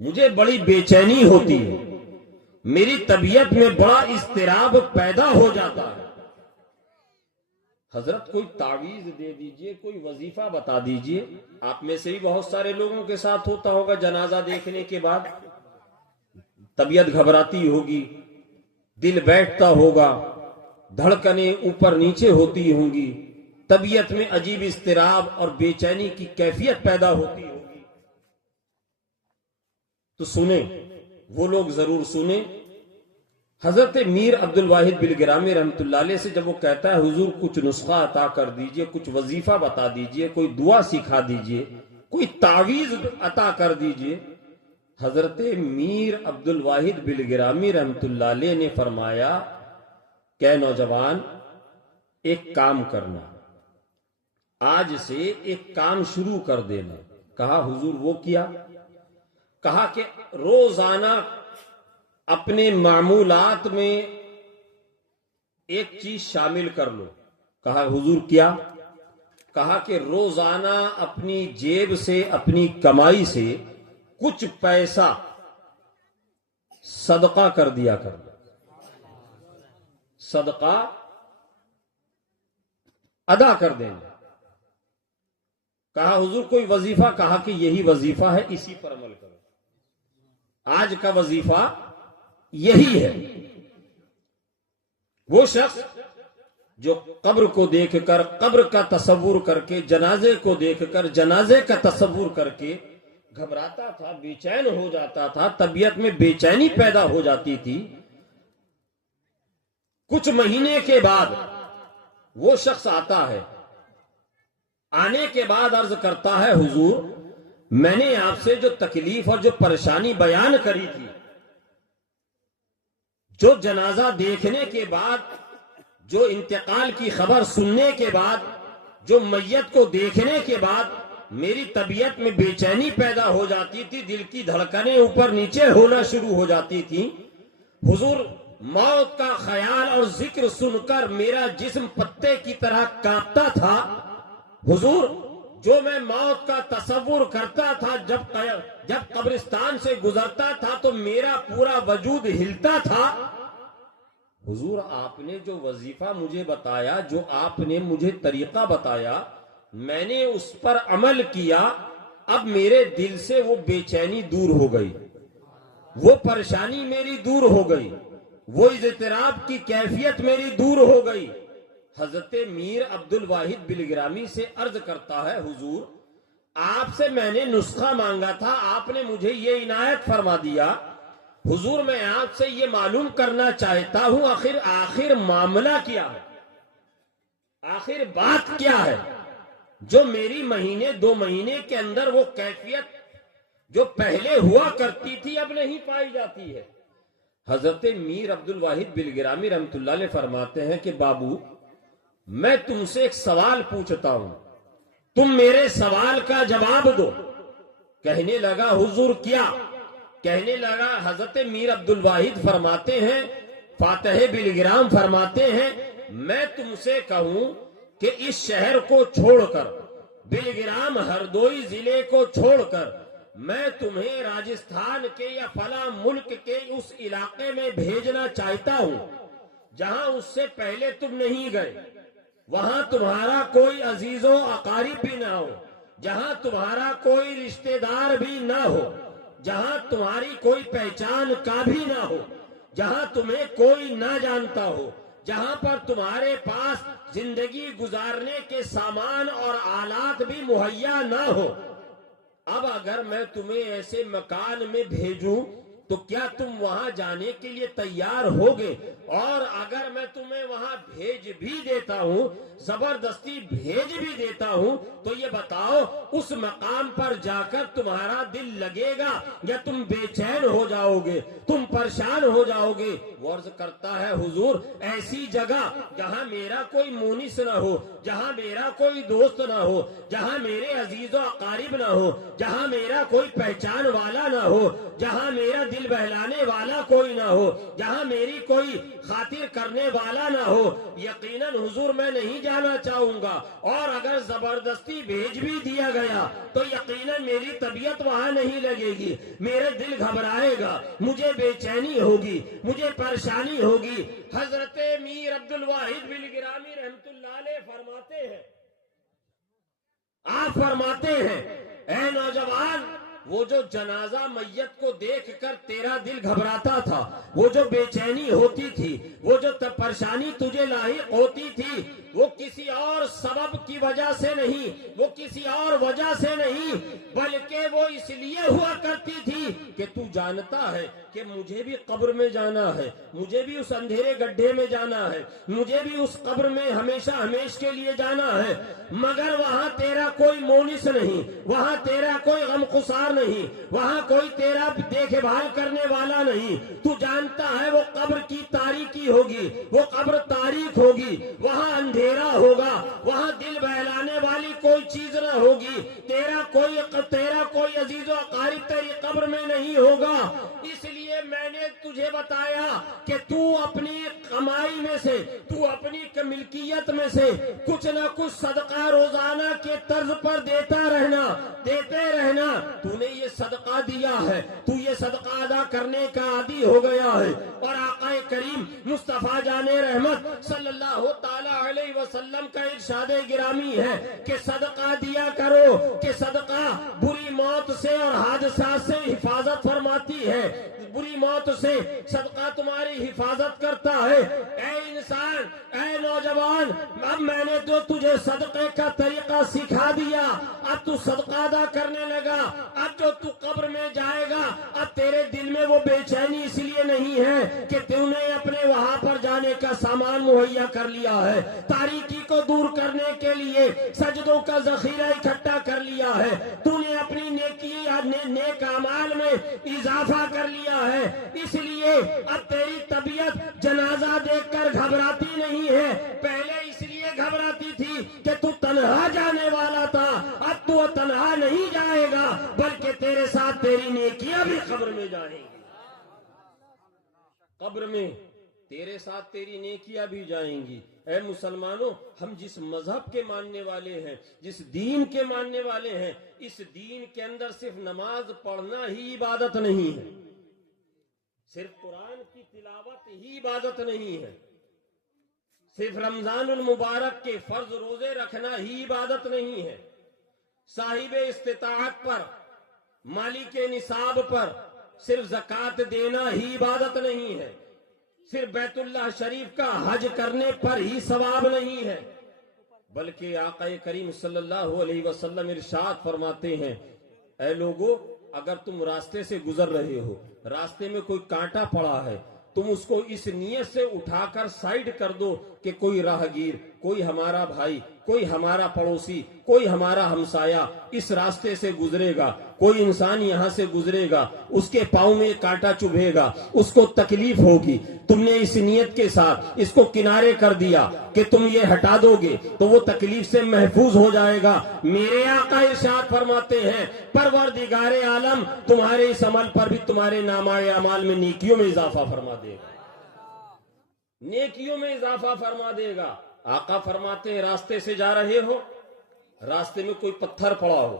مجھے بڑی بے چینی ہوتی ہے، میری طبیعت میں بڑا اضطراب پیدا ہو جاتا ہے. حضرت کوئی تعویذ دے دیجئے، کوئی وظیفہ بتا دیجئے. آپ میں سے ہی بہت سارے لوگوں کے ساتھ ہوتا ہوگا، جنازہ دیکھنے کے بعد طبیعت گھبراتی ہوگی، دل بیٹھتا ہوگا، دھڑکنیں اوپر نیچے ہوتی ہوں گی، طبیعت میں عجیب اضطراب اور بے چینی کی کیفیت پیدا ہوتی ہوگی. تو سنیں، وہ لوگ ضرور سنیں. حضرت میر عبد الواحد بلگرامی رحمت اللہ علیہ سے جب وہ کہتا ہے، حضور کچھ نسخہ عطا کر دیجئے، کچھ وظیفہ بتا دیجئے، کوئی دعا سکھا دیجئے، کوئی تعویذ عطا کر دیجئے، حضرت میر عبد الواحد بلگرامی رحمت اللہ علیہ نے فرمایا کہ نوجوان، ایک کام کرنا، آج سے ایک کام شروع کر دینا. کہا حضور وہ کیا؟ کہا کہ روزانہ اپنے معمولات میں ایک چیز شامل کر لو. کہا حضور کیا؟ کہا کہ روزانہ اپنی جیب سے، اپنی کمائی سے کچھ پیسہ صدقہ کر دیا کر لو، صدقہ ادا کر دینا. کہا حضور کوئی وظیفہ؟ کہا کہ یہی وظیفہ ہے، اسی پر عمل کرو. آج کا وظیفہ یہی ہے. وہ شخص جو قبر کو دیکھ کر، قبر کا تصور کر کے، جنازے کو دیکھ کر، جنازے کا تصور کر کے گھبراتا تھا، بے چین ہو جاتا تھا، طبیعت میں بے چینی پیدا ہو جاتی تھی، کچھ مہینے کے بعد وہ شخص آتا ہے. آنے کے بعد عرض کرتا ہے، حضور میں نے آپ سے جو تکلیف اور جو پریشانی بیان کری تھی، جو جنازہ دیکھنے کے بعد، جو انتقال کی خبر سننے کے بعد، جو میت کو دیکھنے کے بعد میری طبیعت میں بے چینی پیدا ہو جاتی تھی، دل کی دھڑکنیں اوپر نیچے ہونا شروع ہو جاتی تھی، حضور موت کا خیال اور ذکر سن کر میرا جسم پتے کی طرح کانپتا تھا. حضور جو میں موت کا تصور کرتا تھا، جب قبرستان سے گزرتا تھا تو میرا پورا وجود ہلتا تھا. حضور آپ نے جو وظیفہ مجھے بتایا، جو آپ نے مجھے طریقہ بتایا، میں نے اس پر عمل کیا. اب میرے دل سے وہ بے چینی دور ہو گئی، وہ پریشانی میری دور ہو گئی، وہ اضطراب کی کیفیت میری دور ہو گئی. حضرت میر عبد الواحد بلگرامی سے عرض کرتا ہے، حضور آپ سے میں نے نسخہ مانگا تھا، آپ نے مجھے یہ عنایت فرما دیا. حضور میں آپ سے یہ معلوم کرنا چاہتا ہوں، آخر معاملہ کیا ہے، آخر بات کیا ہے جو میری مہینے دو مہینے کے اندر وہ کیفیت جو پہلے ہوا کرتی تھی اب نہیں پائی جاتی ہے. حضرت میر عبد الواحد بلگرامی رحمت اللہ علیہ فرماتے ہیں کہ بابو، میں تم سے ایک سوال پوچھتا ہوں، تم میرے سوال کا جواب دو۔ کہنے لگا حضور کیا؟ کہنے لگا حضرت میر عبد الواحد فرماتے ہیں، فاتح بلگرام فرماتے ہیں، میں تم سے کہوں کہ اس شہر کو چھوڑ کر، بلگرام ہردوئی ضلع کو چھوڑ کر، میں تمہیں راجستھان کے یا فلاں ملک کے اس علاقے میں بھیجنا چاہتا ہوں جہاں اس سے پہلے تم نہیں گئے، وہاں تمہارا کوئی عزیز و اقارب بھی نہ ہو، جہاں تمہارا کوئی رشتہ دار بھی نہ ہو، جہاں تمہاری کوئی پہچان کا بھی نہ ہو، جہاں تمہیں کوئی نہ جانتا ہو، جہاں پر تمہارے پاس زندگی گزارنے کے سامان اور آلات بھی مہیا نہ ہو۔ اب اگر میں تمہیں ایسے مکان میں بھیجوں تو کیا تم وہاں جانے کے لیے تیار ہوگے؟ اور اگر میں تمہیں وہاں بھیج بھی دیتا ہوں، زبردستی بھیج بھی دیتا ہوں، تو یہ بتاؤ اس مقام پر جا کر تمہارا دل لگے گا یا تم بے چین ہو جاؤ گے، تم پریشان ہو جاؤ گے؟ وہ عرض کرتا ہے حضور ایسی جگہ جہاں میرا کوئی مونس نہ ہو، جہاں میرا کوئی دوست نہ ہو، جہاں میرے عزیز و اقارب نہ ہو، جہاں میرا کوئی پہچان والا نہ ہو، جہاں میرا دل بہلانے والا کوئی نہ ہو، جہاں میری کوئی خاطر کرنے والا نہ ہو، یقیناً حضور میں نہیں جانا چاہوں گا۔ اور اگر زبردستی بھیج بھی دیا گیا تو یقیناً میری طبیعت وہاں نہیں لگے گی، میرے دل گھبرائے گا، مجھے بے چینی ہوگی، مجھے پریشانی ہوگی۔ حضرت میر عبد الواحد بلگرامی رحمت اللہ علیہ فرماتے ہیں، آپ فرماتے ہیں اے نوجوان، وہ جو جنازہ میت کو دیکھ کر تیرا دل گھبراتا تھا، وہ جو بے چینی ہوتی تھی، وہ جو پریشانی تجھے لاحق ہوتی تھی، وہ کسی اور سبب کی وجہ سے نہیں، وہ کسی اور وجہ سے نہیں، بلکہ وہ اس لیے ہوا کرتی تھی کہ تو جانتا ہے کہ مجھے بھی قبر میں جانا ہے، مجھے بھی اس اندھیرے گڈھے میں جانا ہے، مجھے بھی اس قبر میں ہمیشہ ہمیش کے لیے جانا ہے، مگر وہاں تیرا کوئی مونس نہیں، وہاں تیرا کوئی غمخسار نہیں، وہاں کوئی تیرا دیکھ بھال کرنے والا نہیں۔ تو جانتا ہے وہ قبر کی تاریکی ہوگی، وہ قبر تاریک ہوگی، وہاں اندھیرا ہوگا، وہاں دل بہلانے والی کوئی چیز نہ ہوگی، تیرا کوئی عزیز و اقارب تیری قبر میں نہیں ہوگا۔ اس لیے میں نے تجھے بتایا کہ تو اپنی کمائی میں سے، تو اپنی ملکیت میں سے کچھ نہ کچھ صدقہ روزانہ کے طرز پر دیتے رہنا۔ تو نے یہ صدقہ دیا ہے، تو یہ صدقہ ادا کرنے کا عادی ہو گیا ہے۔ اور آقا کریم مصطفیٰ جان رحمت صلی اللہ تعالی علیہ وسلم کا ارشاد گرامی ہے کہ صدقہ دیا کرو، کہ صدقہ بری موت سے اور حادثات سے حفاظت فرماتی ہے، بری موت سے صدقہ تمہاری حفاظت کرتا ہے۔ اے انسان، اے نوجوان، اب میں نے جو تجھے صدقے کا طریقہ سکھا دیا، اب تو صدقہ ادا کرنے لگا۔ اب جو تو قبر میں جائے گا، اب تیرے دل میں وہ بے چینی اس لیے نہیں ہے کہ تو نے اپنے وہاں پر جانے کا سامان مہیا کر لیا ہے، تاریکی کو دور کرنے کے لیے سجدوں کا ذخیرہ اکٹھا کر لیا ہے، تو نے اپنی نیک اعمال میں اضافہ کر لیا ہے، اس لیے اب تیری طبیعت جنازہ دیکھ کر گھبراتی نہیں ہے، پہلے اس لیے گھبراتی تھی کہ تو تنہا جانے والا تھا، اب تو تنہا نہیں جائے گا بلکہ تیرے ساتھ تیری نیکیاں بھی قبر میں جائیں گی، قبر میں تیرے ساتھ تیری نیکیاں بھی جائیں گی۔ اے مسلمانوں، ہم جس مذہب کے ماننے والے ہیں، جس دین کے ماننے والے ہیں، اس دین کے اندر صرف نماز پڑھنا ہی عبادت نہیں ہے، صرف قرآن کی تلاوت ہی عبادت نہیں ہے، صرف رمضان المبارک کے فرض روزے رکھنا ہی عبادت نہیں ہے، صاحب استطاعت پر، مالک نصاب پر صرف زکوٰۃ دینا ہی عبادت نہیں ہے، صرف بیت اللہ شریف کا حج کرنے پر ہی ثواب نہیں ہے، بلکہ آقا کریم صلی اللہ علیہ وسلم ارشاد فرماتے ہیں اے لوگو، اگر تم راستے سے گزر رہے ہو، راستے میں کوئی کانٹا پڑا ہے، تم اس کو اس نیت سے اٹھا کر سائیڈ کر دو کہ کوئی راہگیر، کوئی ہمارا بھائی، کوئی ہمارا پڑوسی، کوئی ہمارا ہمسایہ اس راستے سے گزرے گا، کوئی انسان یہاں سے گزرے گا، اس کے پاؤں میں کانٹا چبھے گا، اس کو تکلیف ہوگی، تم نے اس نیت کے ساتھ اس کو کنارے کر دیا کہ تم یہ ہٹا دو گے تو وہ تکلیف سے محفوظ ہو جائے گا۔ میرے آقا ارشاد فرماتے ہیں پروردگار عالم تمہارے اس عمل پر بھی تمہارے نامہ اعمال میں نیکیوں میں اضافہ فرما دے گا، نیکیوں میں اضافہ فرما دے گا۔ آقا فرماتے ہیں راستے سے جا رہے ہو، راستے میں کوئی پتھر پڑا ہو،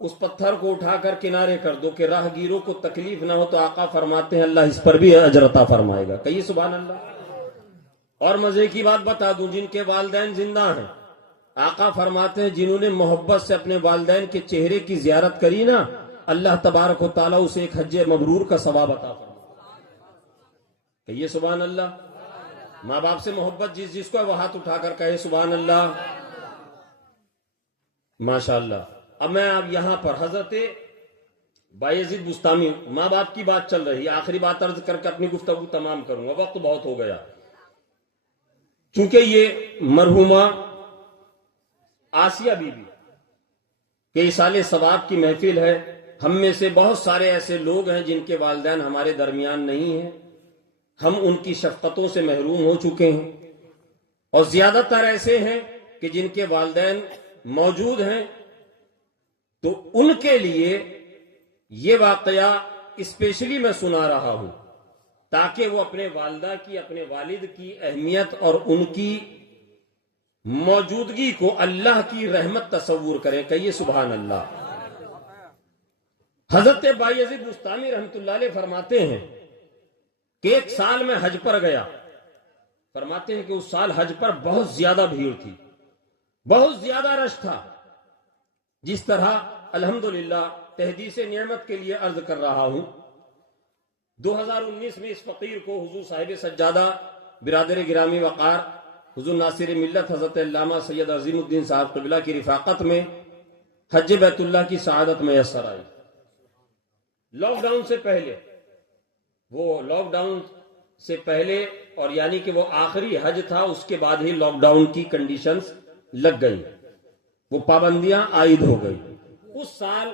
اس پتھر کو اٹھا کر کنارے کر دو کہ راہگیروں کو تکلیف نہ ہو، تو آقا فرماتے ہیں اللہ اس پر بھی اجر عطا فرمائے گا۔ کہیے سبحان اللہ۔ اور مزے کی بات بتا دوں، جن کے والدین زندہ ہیں، آقا فرماتے ہیں جنہوں نے محبت سے اپنے والدین کے چہرے کی زیارت کری نا، اللہ تبارک و تعالیٰ اسے ایک حج مبرور کا ثواب عطا فرمائے۔ کہیے سبحان اللہ۔ ماں باپ سے محبت جس کو ہے وہ ہاتھ اٹھا کر کہے سبحان اللہ۔ ماشاءاللہ۔ اب میں اب یہاں پر حضرت بایزید بستامی، ماں باپ کی بات چل رہی ہے، آخری بات عرض کر کے اپنی گفتگو تمام کروں گا، وقت بہت ہو گیا۔ چونکہ یہ مرحومہ آسیہ بی بی کے ایصال ثواب کی محفل ہے، ہم میں سے بہت سارے ایسے لوگ ہیں جن کے والدین ہمارے درمیان نہیں ہیں، ہم ان کی شفقتوں سے محروم ہو چکے ہیں، اور زیادہ تر ایسے ہیں کہ جن کے والدین موجود ہیں، تو ان کے لیے یہ واقعہ اسپیشلی میں سنا رہا ہوں تاکہ وہ اپنے والدہ کی، اپنے والد کی اہمیت اور ان کی موجودگی کو اللہ کی رحمت تصور کریں۔ کہیے سبحان اللہ۔ حضرت بایزید بستامی رحمت اللہ علیہ فرماتے ہیں کہ ایک سال میں حج پر گیا، فرماتے ہیں کہ اس سال حج پر بہت زیادہ بھیڑ تھی، بہت زیادہ رش تھا، جس طرح الحمدللہ تحدیث نعمت کے لیے عرض کر رہا ہوں 2019 میں اس فقیر کو حضور صاحب سجادہ برادر گرامی وقار حضور ناصر ملت حضرت علامہ سید عظیم الدین صاحب قبلہ کی رفاقت میں حج بیت اللہ کی سعادت میسر آئی۔ لاک ڈاؤن سے پہلے، وہ لاک ڈاؤن سے پہلے اور یعنی کہ وہ آخری حج تھا، اس کے بعد ہی لاک ڈاؤن کی کنڈیشنز لگ گئی، وہ پابندیاں عائد ہو گئی۔ اس سال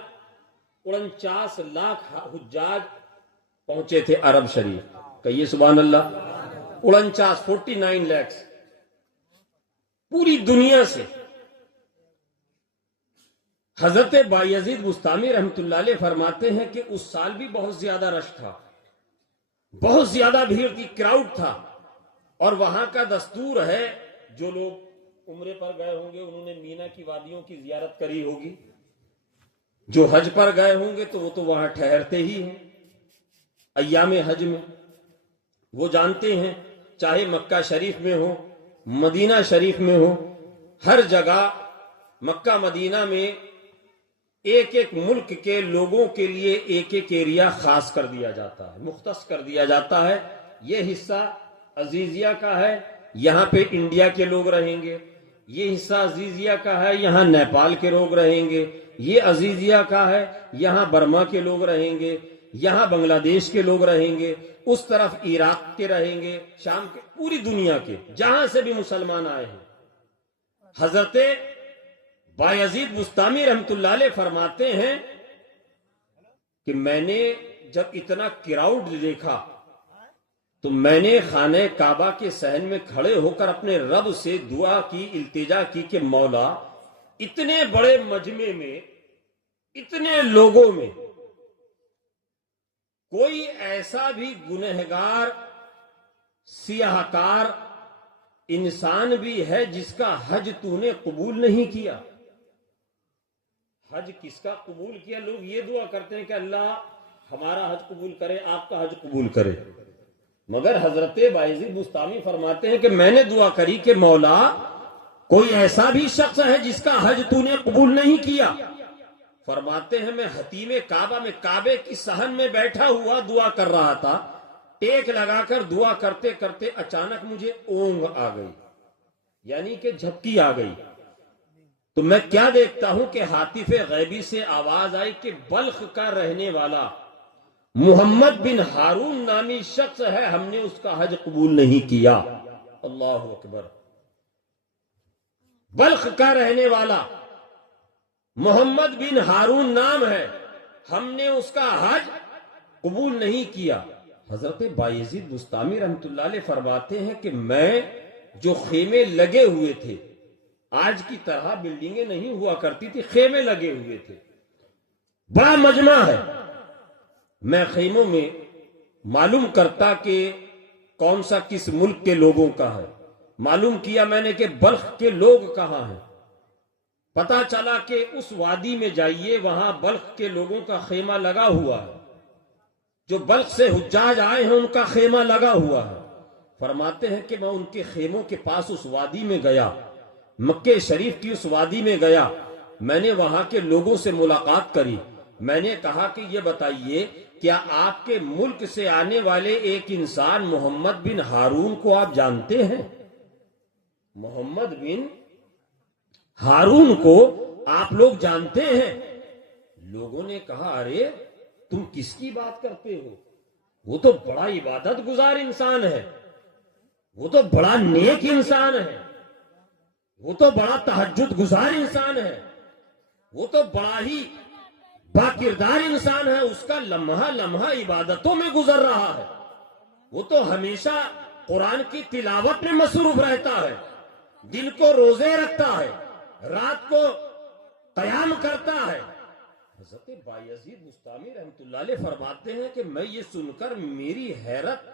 49 لاکھ حجاج پہنچے تھے عرب شریف۔ کہیے سبحان اللہ۔ 49 لاکھ پوری دنیا سے۔ حضرت بایزید بستامی رحمت اللہ علیہ فرماتے ہیں کہ اس سال بھی بہت زیادہ رش تھا، بہت زیادہ بھیڑ کی، کراؤڈ تھا، اور وہاں کا دستور ہے، جو لوگ عمرے پر گئے ہوں گے انہوں نے مینا کی وادیوں کی زیارت کری ہوگی، جو حج پر گئے ہوں گے تو وہ تو وہاں ٹھہرتے ہی ہیں ایام حج میں۔ وہ جانتے ہیں چاہے مکہ شریف میں ہو، مدینہ شریف میں ہو، ہر جگہ مکہ مدینہ میں ایک ایک ملک کے لوگوں کے لیے ایک ایک ایریا خاص کر دیا جاتا ہے، مختص کر دیا جاتا ہے۔ یہ حصہ عزیزیہ کا ہے، یہاں پہ انڈیا کے لوگ رہیں گے، یہ حصہ عزیزیہ کا ہے، یہاں نیپال کے لوگ رہیں گے، یہ عزیزیہ کا ہے، یہاں برما کے لوگ رہیں گے، یہاں بنگلہ دیش کے لوگ رہیں گے، اس طرف عراق کے رہیں گے، شام کے، پوری دنیا کے جہاں سے بھی مسلمان آئے ہیں۔ حضرت بایزید بستامی رحمت اللہ علیہ فرماتے ہیں کہ میں نے جب اتنا کراؤڈ دیکھا تو میں نے خانہ کعبہ کے صحن میں کھڑے ہو کر اپنے رب سے دعا کی، التجا کی کہ مولا اتنے بڑے مجمع میں، اتنے لوگوں میں کوئی ایسا بھی گنہگار سیاہکار انسان بھی ہے جس کا حج تو نے قبول نہیں کیا؟ حج کس کا قبول کیا؟ لوگ یہ دعا کرتے ہیں کہ اللہ ہمارا حج قبول کرے، آپ کا حج قبول کرے، مگر حضرت بایزید بستامی فرماتے ہیں کہ میں نے دعا کری کہ مولا کوئی ایسا بھی شخص ہے جس کا حج تو نے قبول نہیں کیا؟ فرماتے ہیں میں حتیم کعبہ میں، کعبے کی صحن میں بیٹھا ہوا دعا کر رہا تھا، ٹیک لگا کر دعا کرتے کرتے اچانک مجھے اونگ آ گئی، یعنی کہ جھپکی آ گئی، تو میں کیا دیکھتا ہوں کہ ہاتف غیبی سے آواز آئی کہ بلخ کا رہنے والا محمد بن ہارون نامی شخص ہے، ہم نے اس کا حج قبول نہیں کیا۔ اللہ اکبر۔ بلخ کا رہنے والا محمد بن ہارون نام ہے، ہم نے اس کا حج قبول نہیں کیا۔ حضرت بایزید بستامی رحمت اللہ علیہ فرماتے ہیں کہ میں جو خیمے لگے ہوئے تھے، آج کی طرح بلڈنگیں نہیں ہوا کرتی تھی، خیمے لگے ہوئے تھے، بڑا مجمع ہے، میں خیموں میں معلوم کرتا کہ کون سا کس ملک کے لوگوں کا ہے۔ معلوم کیا میں نے کہ بلخ کے لوگ کہاں ہیں، پتا چلا کہ اس وادی میں جائیے، وہاں بلخ کے لوگوں کا خیمہ لگا ہوا ہے، جو بلخ سے حجاج آئے ہیں ان کا خیمہ لگا ہوا ہے۔ فرماتے ہیں کہ میں ان کے خیموں کے پاس اس وادی میں گیا، مکہ شریف کی اس وادی میں گیا، میں نے وہاں کے لوگوں سے ملاقات کری، میں نے کہا کہ یہ بتائیے کیا آپ کے ملک سے آنے والے ایک انسان محمد بن ہارون کو آپ جانتے ہیں؟ محمد بن ہارون کو آپ لوگ جانتے ہیں؟ لوگوں نے کہا ارے تم کس کی بات کرتے ہو، وہ تو بڑا عبادت گزار انسان ہے، وہ تو بڑا نیک انسان ہے، وہ تو بڑا تہجد گزار انسان ہے، وہ تو بڑا ہی با کردار انسان ہے، اس کا لمحہ لمحہ عبادتوں میں گزر رہا ہے، وہ تو ہمیشہ قرآن کی تلاوت میں مصروف رہتا ہے، دن کو روزے رکھتا ہے، رات کو قیام کرتا ہے۔ حضرت بایزید بستامی رحمت اللہ علیہ فرماتے ہیں کہ میں یہ سن کر میری حیرت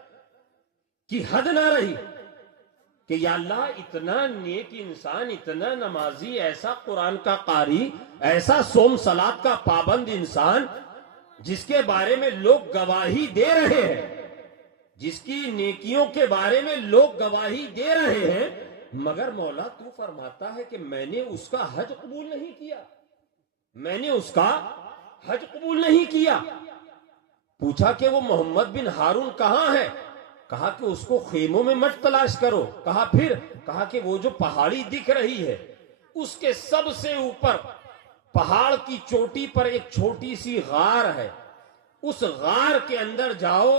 کی حد نہ رہی کہ یا اللہ، اتنا نیک انسان، اتنا نمازی، ایسا قرآن کا قاری، ایسا صوم صلات کا پابند انسان، جس کے بارے میں لوگ گواہی دے رہے ہیں، جس کی نیکیوں کے بارے میں لوگ گواہی دے رہے ہیں، مگر مولا تو فرماتا ہے کہ میں نے اس کا حج قبول نہیں کیا، میں نے اس کا حج قبول نہیں کیا۔ پوچھا کہ وہ محمد بن ہارون کہاں ہے؟ کہا کہ اس کو خیموں میں مت تلاش کرو۔ کہا پھر؟ کہا کہ وہ جو پہاڑی دکھ رہی ہے اس کے سب سے اوپر پہاڑ کی چوٹی پر ایک چھوٹی سی غار ہے، اس غار کے اندر جاؤ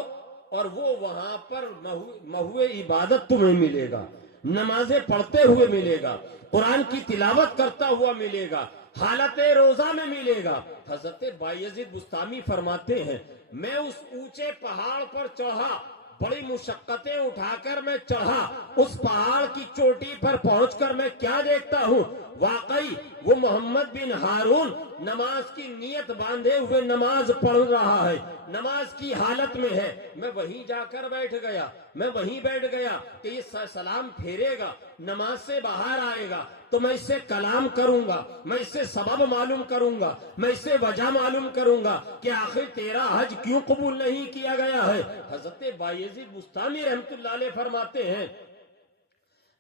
اور وہ وہاں پر محو عبادت تمہیں ملے گا، نمازیں پڑھتے ہوئے ملے گا، قرآن کی تلاوت کرتا ہوا ملے گا، حالت روزہ میں ملے گا۔ حضرت بایزید بستامی فرماتے ہیں میں اس اونچے پہاڑ پر چڑھا، بڑی مشقتیں اٹھا کر میں چڑھا، اس پہاڑ کی چوٹی پر پہنچ کر میں کیا دیکھتا ہوں، واقعی وہ محمد بن ہارون نماز کی نیت باندھے ہوئے نماز پڑھ رہا ہے، نماز کی حالت میں ہے۔ میں وہیں جا کر بیٹھ گیا، میں وہیں بیٹھ گیا کہ یہ سلام پھیرے گا، نماز سے باہر آئے گا تو میں اس سے کلام کروں گا، میں اس سے سبب معلوم کروں گا، میں اس سے وجہ معلوم کروں گا کہ آخر تیرا حج کیوں قبول نہیں کیا گیا ہے۔ حضرت بایزید بستامی رحمت اللہ علیہ فرماتے ہیں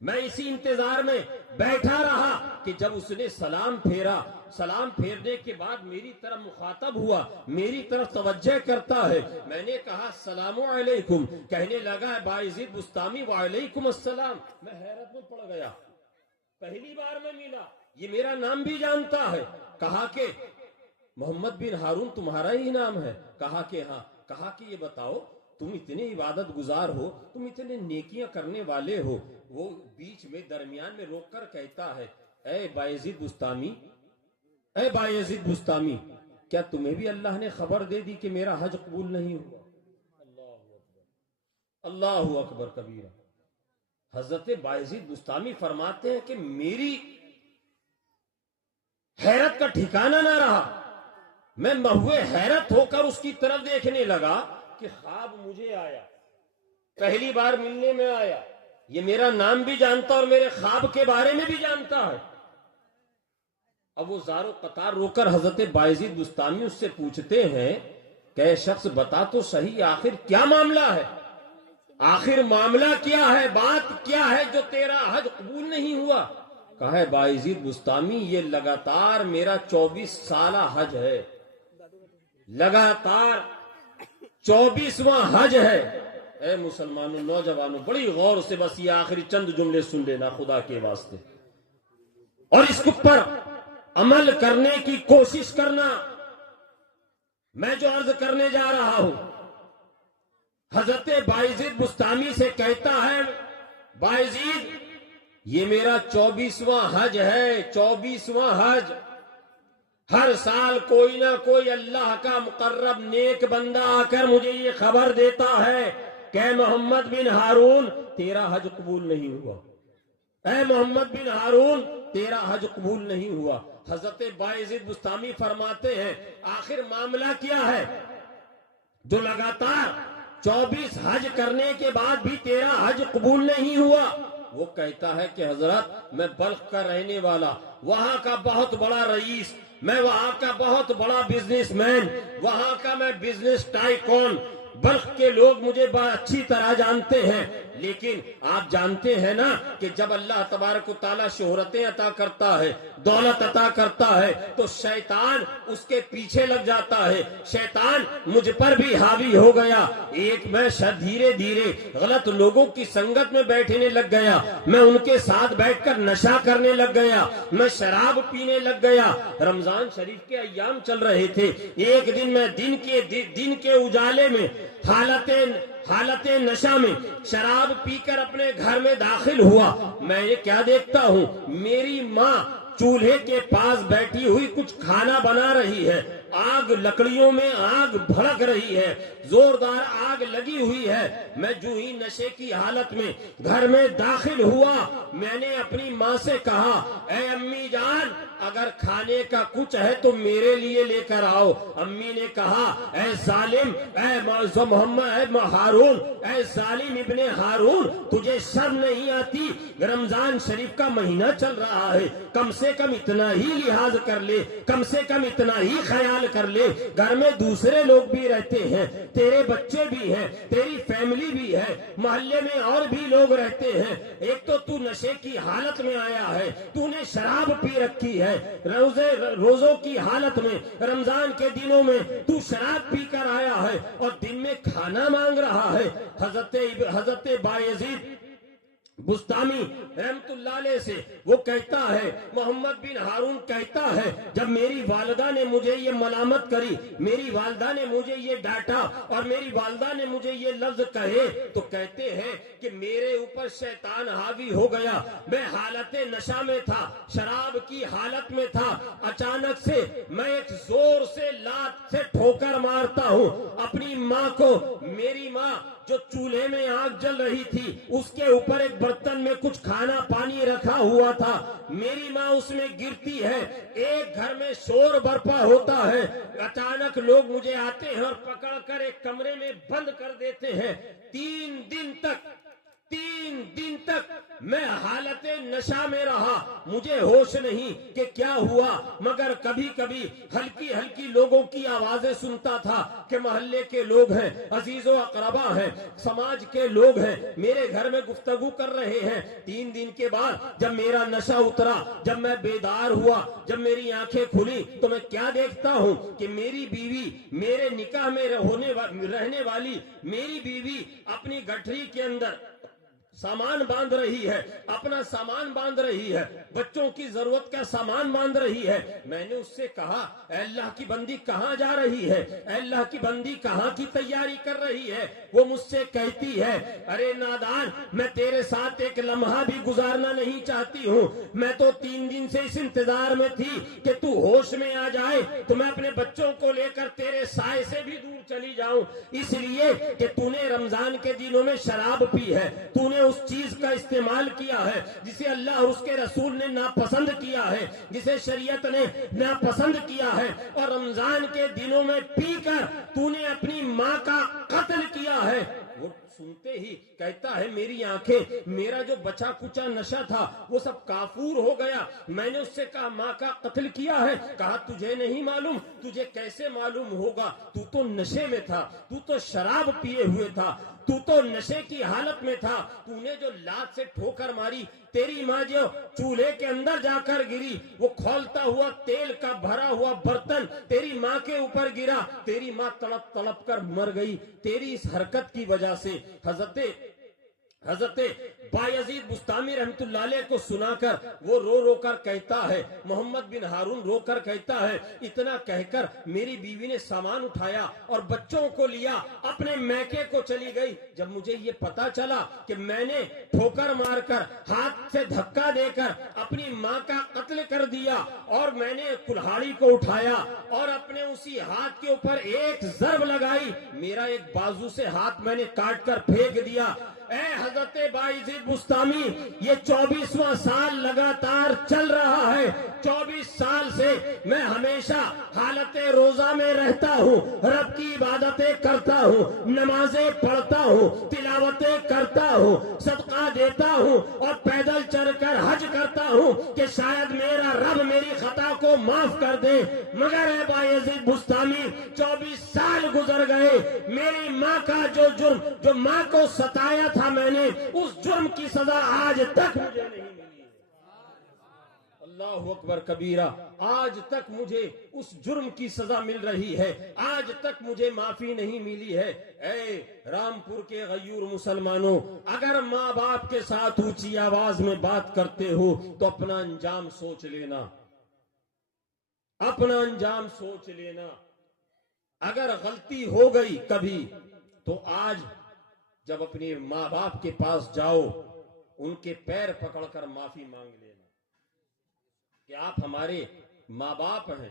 میں اسی انتظار میں بیٹھا رہا کہ جب اس نے سلام پھیرا، سلام پھیرنے کے بعد میری طرف مخاطب ہوا، میری طرف توجہ کرتا ہے، میں نے کہا السلام علیکم، کہنے لگا بایزید بستامی وعلیکم السلام۔ میں حیرت میں پڑ گیا، پہلی بار میں ملا، یہ میرا نام بھی جانتا ہے۔ کہا کہ محمد بن ہارون تمہارا ہی نام ہے؟ کہا کہ ہاں۔ کہا کہ یہ بتاؤ تم اتنے عبادت گزار ہو، تم اتنے نیکیاں کرنے والے ہو، وہ بیچ میں درمیان میں روک کر کہتا ہے اے بایزید بستامی، اے بایزید بستامی، کیا تمہیں بھی اللہ نے خبر دے دی کہ میرا حج قبول نہیں ہوا؟ اللہ اکبر، اللہ اکبر کبیرہ۔ حضرت بایزید بستامی فرماتے ہیں کہ میری حیرت کا ٹھکانہ نہ رہا، میں محو حیرت ہو کر اس کی طرف دیکھنے لگا کہ خواب مجھے آیا، پہلی بار ملنے میں آیا، یہ میرا نام بھی جانتا اور میرے خواب کے بارے میں بھی جانتا ہے۔ اب وہ زار و قطار رو کر حضرت بایزید بستامی اس سے پوچھتے ہیں کہ اے شخص بتا تو صحیح، آخر کیا معاملہ ہے، آخر معاملہ کیا ہے، بات کیا ہے جو تیرا حج قبول نہیں ہوا؟ کہا ہے بایزید بستامی یہ لگاتار میرا 24 سالہ حج ہے، لگاتار 24واں حج ہے۔ اے مسلمانوں، نوجوانوں، بڑی غور سے بس یہ آخری چند جملے سن لینا خدا کے واسطے، اور اس پر عمل کرنے کی کوشش کرنا۔ میں جو عرض کرنے جا رہا ہوں، حضرت بایزید بستامی سے کہتا ہے بایزید یہ میرا 24واں حج ہے، 24واں حج۔ ہر سال کوئی نہ کوئی اللہ کا مقرب نیک بندہ آ کر مجھے یہ خبر دیتا ہے کہ اے محمد بن ہارون تیرا حج قبول نہیں ہوا، اے محمد بن ہارون تیرا حج قبول نہیں ہوا۔ حضرت بایزید بستامی فرماتے ہیں آخر معاملہ کیا ہے جو لگاتار 24 حج کرنے کے بعد بھی تیرا حج قبول نہیں ہوا؟ وہ کہتا ہے کہ حضرت میں بلخ کا رہنے والا، وہاں کا بہت بڑا رئیس، میں وہاں کا بہت بڑا بزنس مین، وہاں کا میں بزنس ٹائکون، بلخ کے لوگ مجھے بڑا اچھی طرح جانتے ہیں، لیکن آپ جانتے ہیں نا کہ جب اللہ تبارک و تعالیٰ شہرتیں عطا کرتا ہے، دولت عطا کرتا ہے تو شیطان اس کے پیچھے لگ جاتا ہے۔ شیطان مجھ پر بھی حاوی ہو گیا، ایک میں دھیرے دھیرے غلط لوگوں کی سنگت میں بیٹھنے لگ گیا، میں ان کے ساتھ بیٹھ کر نشہ کرنے لگ گیا، میں شراب پینے لگ گیا۔ رمضان شریف کے ایام چل رہے تھے، ایک دن میں دن کے اجالے میں حالت نشہ میں شراب پی کر اپنے گھر میں داخل ہوا۔ میں یہ کیا دیکھتا ہوں، میری ماں چولہے کے پاس بیٹھی ہوئی کچھ کھانا بنا رہی ہے، آگ لکڑیوں میں آگ بھڑک رہی ہے، زوردار آگ لگی ہوئی ہے۔ میں جو ہی نشے کی حالت میں گھر میں داخل ہوا، میں نے اپنی ماں سے کہا اے امی جان اگر کھانے کا کچھ ہے تو میرے لیے لے کر آؤ۔ امی نے کہا اے ظالم، اے محمد ہارون، اے ظالم ابن ہارون، تجھے شرم نہیں آتی؟ رمضان شریف کا مہینہ چل رہا ہے، کم سے کم اتنا ہی لحاظ کر لے، کم سے کم اتنا ہی خیال کر لے، گھر میں دوسرے لوگ بھی رہتے ہیں، تیرے بچے بھی ہیں، تیری فیملی بھی ہے، محلے میں اور بھی لوگ رہتے ہیں، ایک تو نشے کی حالت میں آیا ہے، تو نے شراب پی رکھی ہے، روزوں کی حالت میں رمضان کے دنوں میں تو شراب پی کر آیا ہے اور دن میں کھانا مانگ رہا ہے۔ حضرت بایزید بستامی رحمت اللہ علیہ سے وہ کہتا ہے، محمد بن ہارون کہتا ہے جب میری والدہ نے مجھے یہ ملامت کری، میری والدہ نے مجھے یہ ڈانٹا اور میری والدہ نے مجھے یہ لفظ کہے تو کہتے ہیں کہ میرے اوپر شیطان حاوی ہو گیا، میں حالت نشہ میں تھا، شراب کی حالت میں تھا، اچانک سے میں ایک زور سے لات سے ٹھوکر مارتا ہوں اپنی ماں کو۔ میری ماں جو چولہے میں آگ جل رہی تھی اس کے اوپر ایک برتن میں کچھ کھانا پانی رکھا ہوا تھا، میری ماں اس میں گرتی ہے، ایک گھر میں شور برپا ہوتا ہے، اچانک لوگ مجھے آتے ہیں اور پکڑ کر ایک کمرے میں بند کر دیتے ہیں۔ 3 دن تک میں حالت نشہ میں رہا، مجھے ہوش نہیں کہ کیا ہوا، مگر کبھی کبھی ہلکی لوگوں کی آوازیں سنتا تھا کہ محلے کے لوگ ہیں، عزیز و اقربا ہیں، سماج کے لوگ ہیں، میرے گھر میں گفتگو کر رہے ہیں۔ 3 دن کے بعد جب میرا نشہ اترا، جب میں بیدار ہوا، جب میری آنکھیں کھلی تو میں کیا دیکھتا ہوں کہ میری بیوی، میرے نکاح میں رہنے والی میری بیوی اپنی گٹھری کے اندر سامان باندھ رہی ہے، اپنا سامان باندھ رہی ہے، بچوں کی ضرورت کا سامان باندھ رہی ہے۔ میں نے اس سے کہا اے اللہ کی بندی کہاں جا رہی ہے، اے اللہ کی بندی کہاں کی تیاری کر رہی ہے؟ وہ مجھ سے کہتی ہے ارے نادان، میں تیرے ساتھ ایک لمحہ بھی گزارنا نہیں چاہتی ہوں، میں تو 3 دن سے اس انتظار میں تھی کہ تو ہوش میں آ جائے تو میں اپنے بچوں کو لے کر تیرے سائے سے بھی دور چلی جاؤں، اس لیے کہ تو نے رمضان کے دنوں میں شراب پی ہے، تو نے اس چیز کا استعمال کیا ہے جسے اللہ اور اس کے رسول نے ناپسند کیا ہے، جسے شریعت نے ناپسند کیا ہے، اور رمضان کے دنوں میں پی کر تو نے اپنی ماں کا قتل کیا ہے۔ وہ سنتے ہی کہتا ہے میری آنکھیں، میرا جو بچا کچا نشہ تھا وہ سب کافور ہو گیا۔ میں نے اس سے کہا ماں کا قتل کیا ہے؟ کہا تجھے نہیں معلوم، تجھے کیسے معلوم ہوگا، تو تو نشے میں تھا، تو تو شراب پیے ہوئے تھا، تو تو نشے کی حالت میں تھا، تو نے جو لات سے ٹھوکر ماری، تیری ماں جو چولہے کے اندر جا کر گری، وہ کھولتا ہوا تیل کا بھرا ہوا برتن تیری ماں کے اوپر گرا، تیری ماں تڑپ تڑپ کر مر گئی تیری اس حرکت کی وجہ سے۔ حضرت حضرت بایزید بستامی رحمت اللہ علیہ کو سنا کر وہ رو رو کر کہتا ہے، محمد بن ہارون رو کر کہتا ہے، اتنا کہہ کر میری بیوی نے سامان اٹھایا اور بچوں کو لیا اپنے میکے کو چلی گئی۔ جب مجھے یہ پتا چلا کہ میں نے ٹھوکر مار کر ہاتھ سے دھکا دے کر اپنی ماں کا قتل کر دیا اور میں نے کلہاڑی کو اٹھایا اور اپنے اسی ہاتھ کے اوپر ایک ضرب لگائی، میرا ایک بازو سے ہاتھ میں نے کاٹ کر پھینک دیا۔ اے حضرت بایزید بستامی، یہ 24واں سال لگاتار چل رہا ہے، 24 سال سے میں ہمیشہ حالت روزہ میں رہتا ہوں، رب کی عبادتیں کرتا ہوں، نمازیں پڑھتا ہوں، تلاوتیں کرتا ہوں، صدقہ دیتا ہوں اور پیدل چل کر حج کرتا ہوں کہ شاید میرا رب میری خطا کو معاف کر دے، مگر اے بایزید بستامی 24 سال گزر گئے، میری ماں کا جو ماں کو ستایا تھا میں نے، اس جرم کی سزا آج تک مجھے نہیں ملی۔ اللہ اکبر کبیرہ، آج تک مجھے اس جرم کی سزا مل رہی ہے، آج تک مجھے معافی نہیں ملی ہے۔ اے رامپور کے غیور مسلمانوں، اگر ماں باپ کے ساتھ اونچی آواز میں بات کرتے ہو تو اپنا انجام سوچ لینا، اپنا انجام سوچ لینا۔ اگر غلطی ہو گئی کبھی تو آج جب اپنے ماں باپ کے پاس جاؤ، ان کے پیر پکڑ کر معافی مانگ لینا کہ آپ ہمارے ماں باپ ہیں،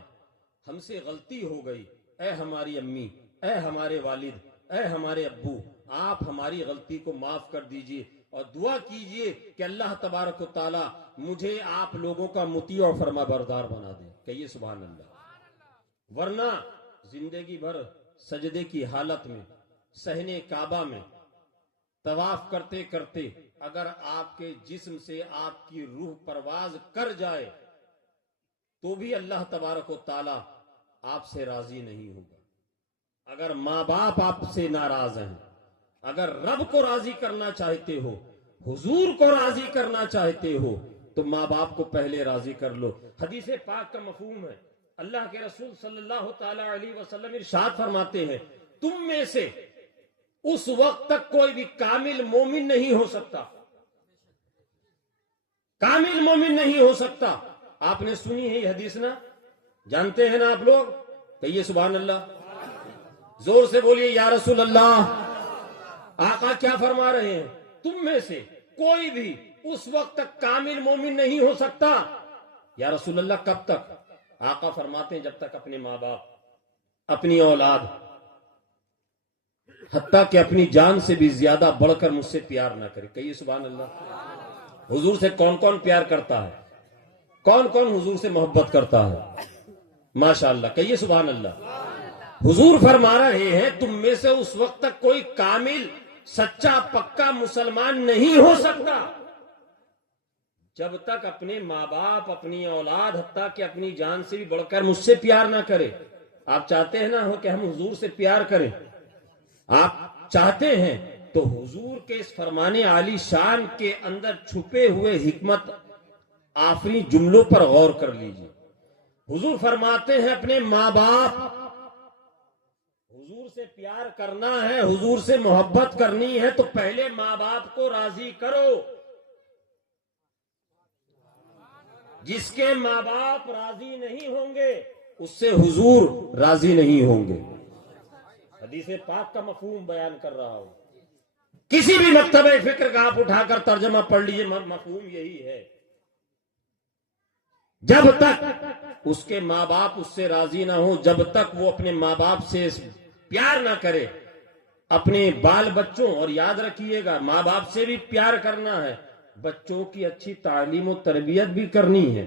ہم سے غلطی ہو گئی، اے ہماری امی، اے ہمارے والد، اے ہمارے ابو، آپ ہماری غلطی کو معاف کر دیجئے اور دعا کیجئے کہ اللہ تبارک و تعالی مجھے آپ لوگوں کا مطیع اور فرما بردار بنا دے۔ کہیے سبحان اللہ۔ ورنہ زندگی بھر سجدے کی حالت میں صحن کعبہ میں طواف کرتے کرتے اگر آپ کے جسم سے آپ کی روح پرواز کر جائے تو بھی اللہ تبارک و تعالی آپ سے راضی نہیں ہوگا۔ اگر ماں باپ آپ سے ناراض ہیں، اگر رب کو راضی کرنا چاہتے ہو، حضور کو راضی کرنا چاہتے ہو تو ماں باپ کو پہلے راضی کر لو۔ حدیث پاک کا مفہوم ہے، اللہ کے رسول صلی اللہ تعالی علیہ وسلم ارشاد فرماتے ہیں، تم میں سے اس وقت تک کوئی بھی کامل مومن نہیں ہو سکتا، کامل مومن نہیں ہو سکتا۔ آپ نے سنی ہے یہ حدیث نا، جانتے ہیں نا آپ لوگ؟ کہیے سبحان اللہ، زور سے بولیے یا رسول اللہ۔ آقا کیا فرما رہے ہیں؟ تم میں سے کوئی بھی اس وقت تک کامل مومن نہیں ہو سکتا۔ یا رسول اللہ کب تک؟ آقا فرماتے ہیں جب تک اپنے ماں باپ، اپنی اولاد، حتیٰ کہ اپنی جان سے بھی زیادہ بڑھ کر مجھ سے پیار نہ کرے۔ کہیے سبحان اللہ۔ حضور سے کون کون پیار کرتا ہے؟ کون کون حضور سے محبت کرتا ہے؟ ماشاءاللہ، کہیے سبحان اللہ۔ حضور فرما رہے ہیں تم میں سے اس وقت تک کوئی کامل سچا پکا مسلمان نہیں ہو سکتا جب تک اپنے ماں باپ، اپنی اولاد، حتیٰ کہ اپنی جان سے بھی بڑھ کر مجھ سے پیار نہ کرے۔ آپ چاہتے ہیں نا کہ ہم حضور سے پیار کریں؟ آپ چاہتے ہیں تو حضور کے اس فرمان عالی شان کے اندر چھپے ہوئے حکمت آفری جملوں پر غور کر لیجئے۔ حضور فرماتے ہیں اپنے ماں باپ، حضور سے پیار کرنا ہے، حضور سے محبت کرنی ہے تو پہلے ماں باپ کو راضی کرو۔ جس کے ماں باپ راضی نہیں ہوں گے اس سے حضور راضی نہیں ہوں گے۔ حدیث پاک کا مفہوم بیان کر رہا ہوں، کسی بھی مکتبہ فکر کا آپ اٹھا کر ترجمہ پڑھ لیجئے، مفہوم یہی ہے۔ جب تک اس کے ماں باپ اس سے راضی نہ ہو، جب تک وہ اپنے ماں باپ سے پیار نہ کرے، اپنے بال بچوں، اور یاد رکھیے گا ماں باپ سے بھی پیار کرنا ہے، بچوں کی اچھی تعلیم و تربیت بھی کرنی ہے،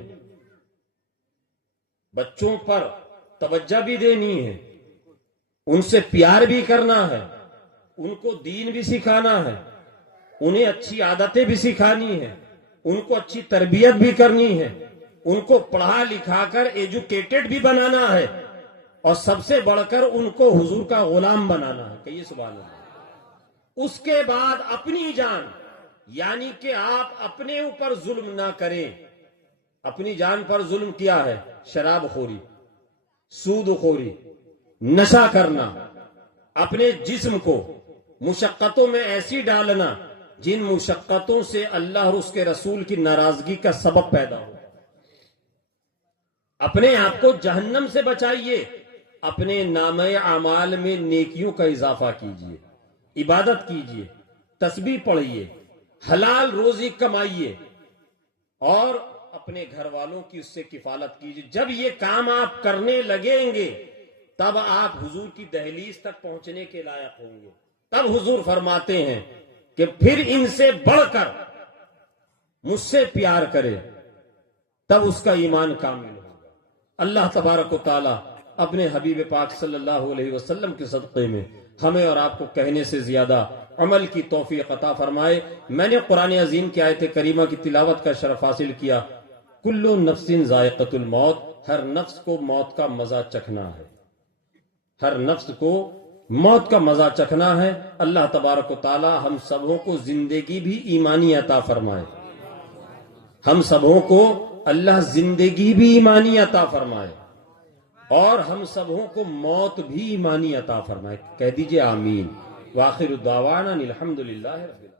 بچوں پر توجہ بھی دینی ہے، ان سے پیار بھی کرنا ہے، ان کو دین بھی سکھانا ہے، انہیں اچھی عادتیں بھی سکھانی ہے، ان کو اچھی تربیت بھی کرنی ہے، ان کو پڑھا لکھا کر ایجوکیٹڈ بھی بنانا ہے، اور سب سے بڑھ کر ان کو حضور کا غلام بنانا ہے۔ کہیے سبحان اللہ۔ اس کے بعد اپنی جان، یعنی کہ آپ اپنے اوپر ظلم نہ کریں۔ اپنی جان پر ظلم کیا ہے؟ شراب خوری، سود خوری، نشہ کرنا، اپنے جسم کو مشقتوں میں ایسی ڈالنا جن مشقتوں سے اللہ اور اس کے رسول کی ناراضگی کا سبب پیدا ہو. اپنے آپ کو جہنم سے بچائیے، اپنے نامہ اعمال میں نیکیوں کا اضافہ کیجیے، عبادت کیجیے، تسبیح پڑھیے، حلال روزی کمائیے اور اپنے گھر والوں کی اس سے کفالت کیجیے. جب یہ کام آپ کرنے لگیں گے تب آپ حضور کی دہلیز تک پہنچنے کے لائق ہوں گے. تب حضور فرماتے ہیں کہ پھر ان سے بڑھ کر مجھ سے پیار کرے، تب اس کا ایمان کامل ہوگا. اللہ تبارک و تعالی اپنے حبیب پاک صلی اللہ علیہ وسلم کے صدقے میں ہمیں اور آپ کو کہنے سے زیادہ عمل کی توفیق عطا فرمائے. میں نے قرآن عظیم کی آیت کریمہ کی تلاوت کا شرف حاصل کیا. کل نفس ذائقۃ الموت، ہر نفس کو موت کا مزہ چکھنا ہے، ہر نفس کو موت کا مزہ چکھنا ہے. اللہ تبارک و تعالی ہم سبوں کو زندگی بھی ایمانی عطا فرمائے، ہم سبوں کو اللہ زندگی بھی ایمانی عطا فرمائے اور ہم سبوں کو موت بھی ایمانی عطا فرمائے. کہہ دیجئے آمین. وآخر دعوانا الحمدللہ رب العالمین.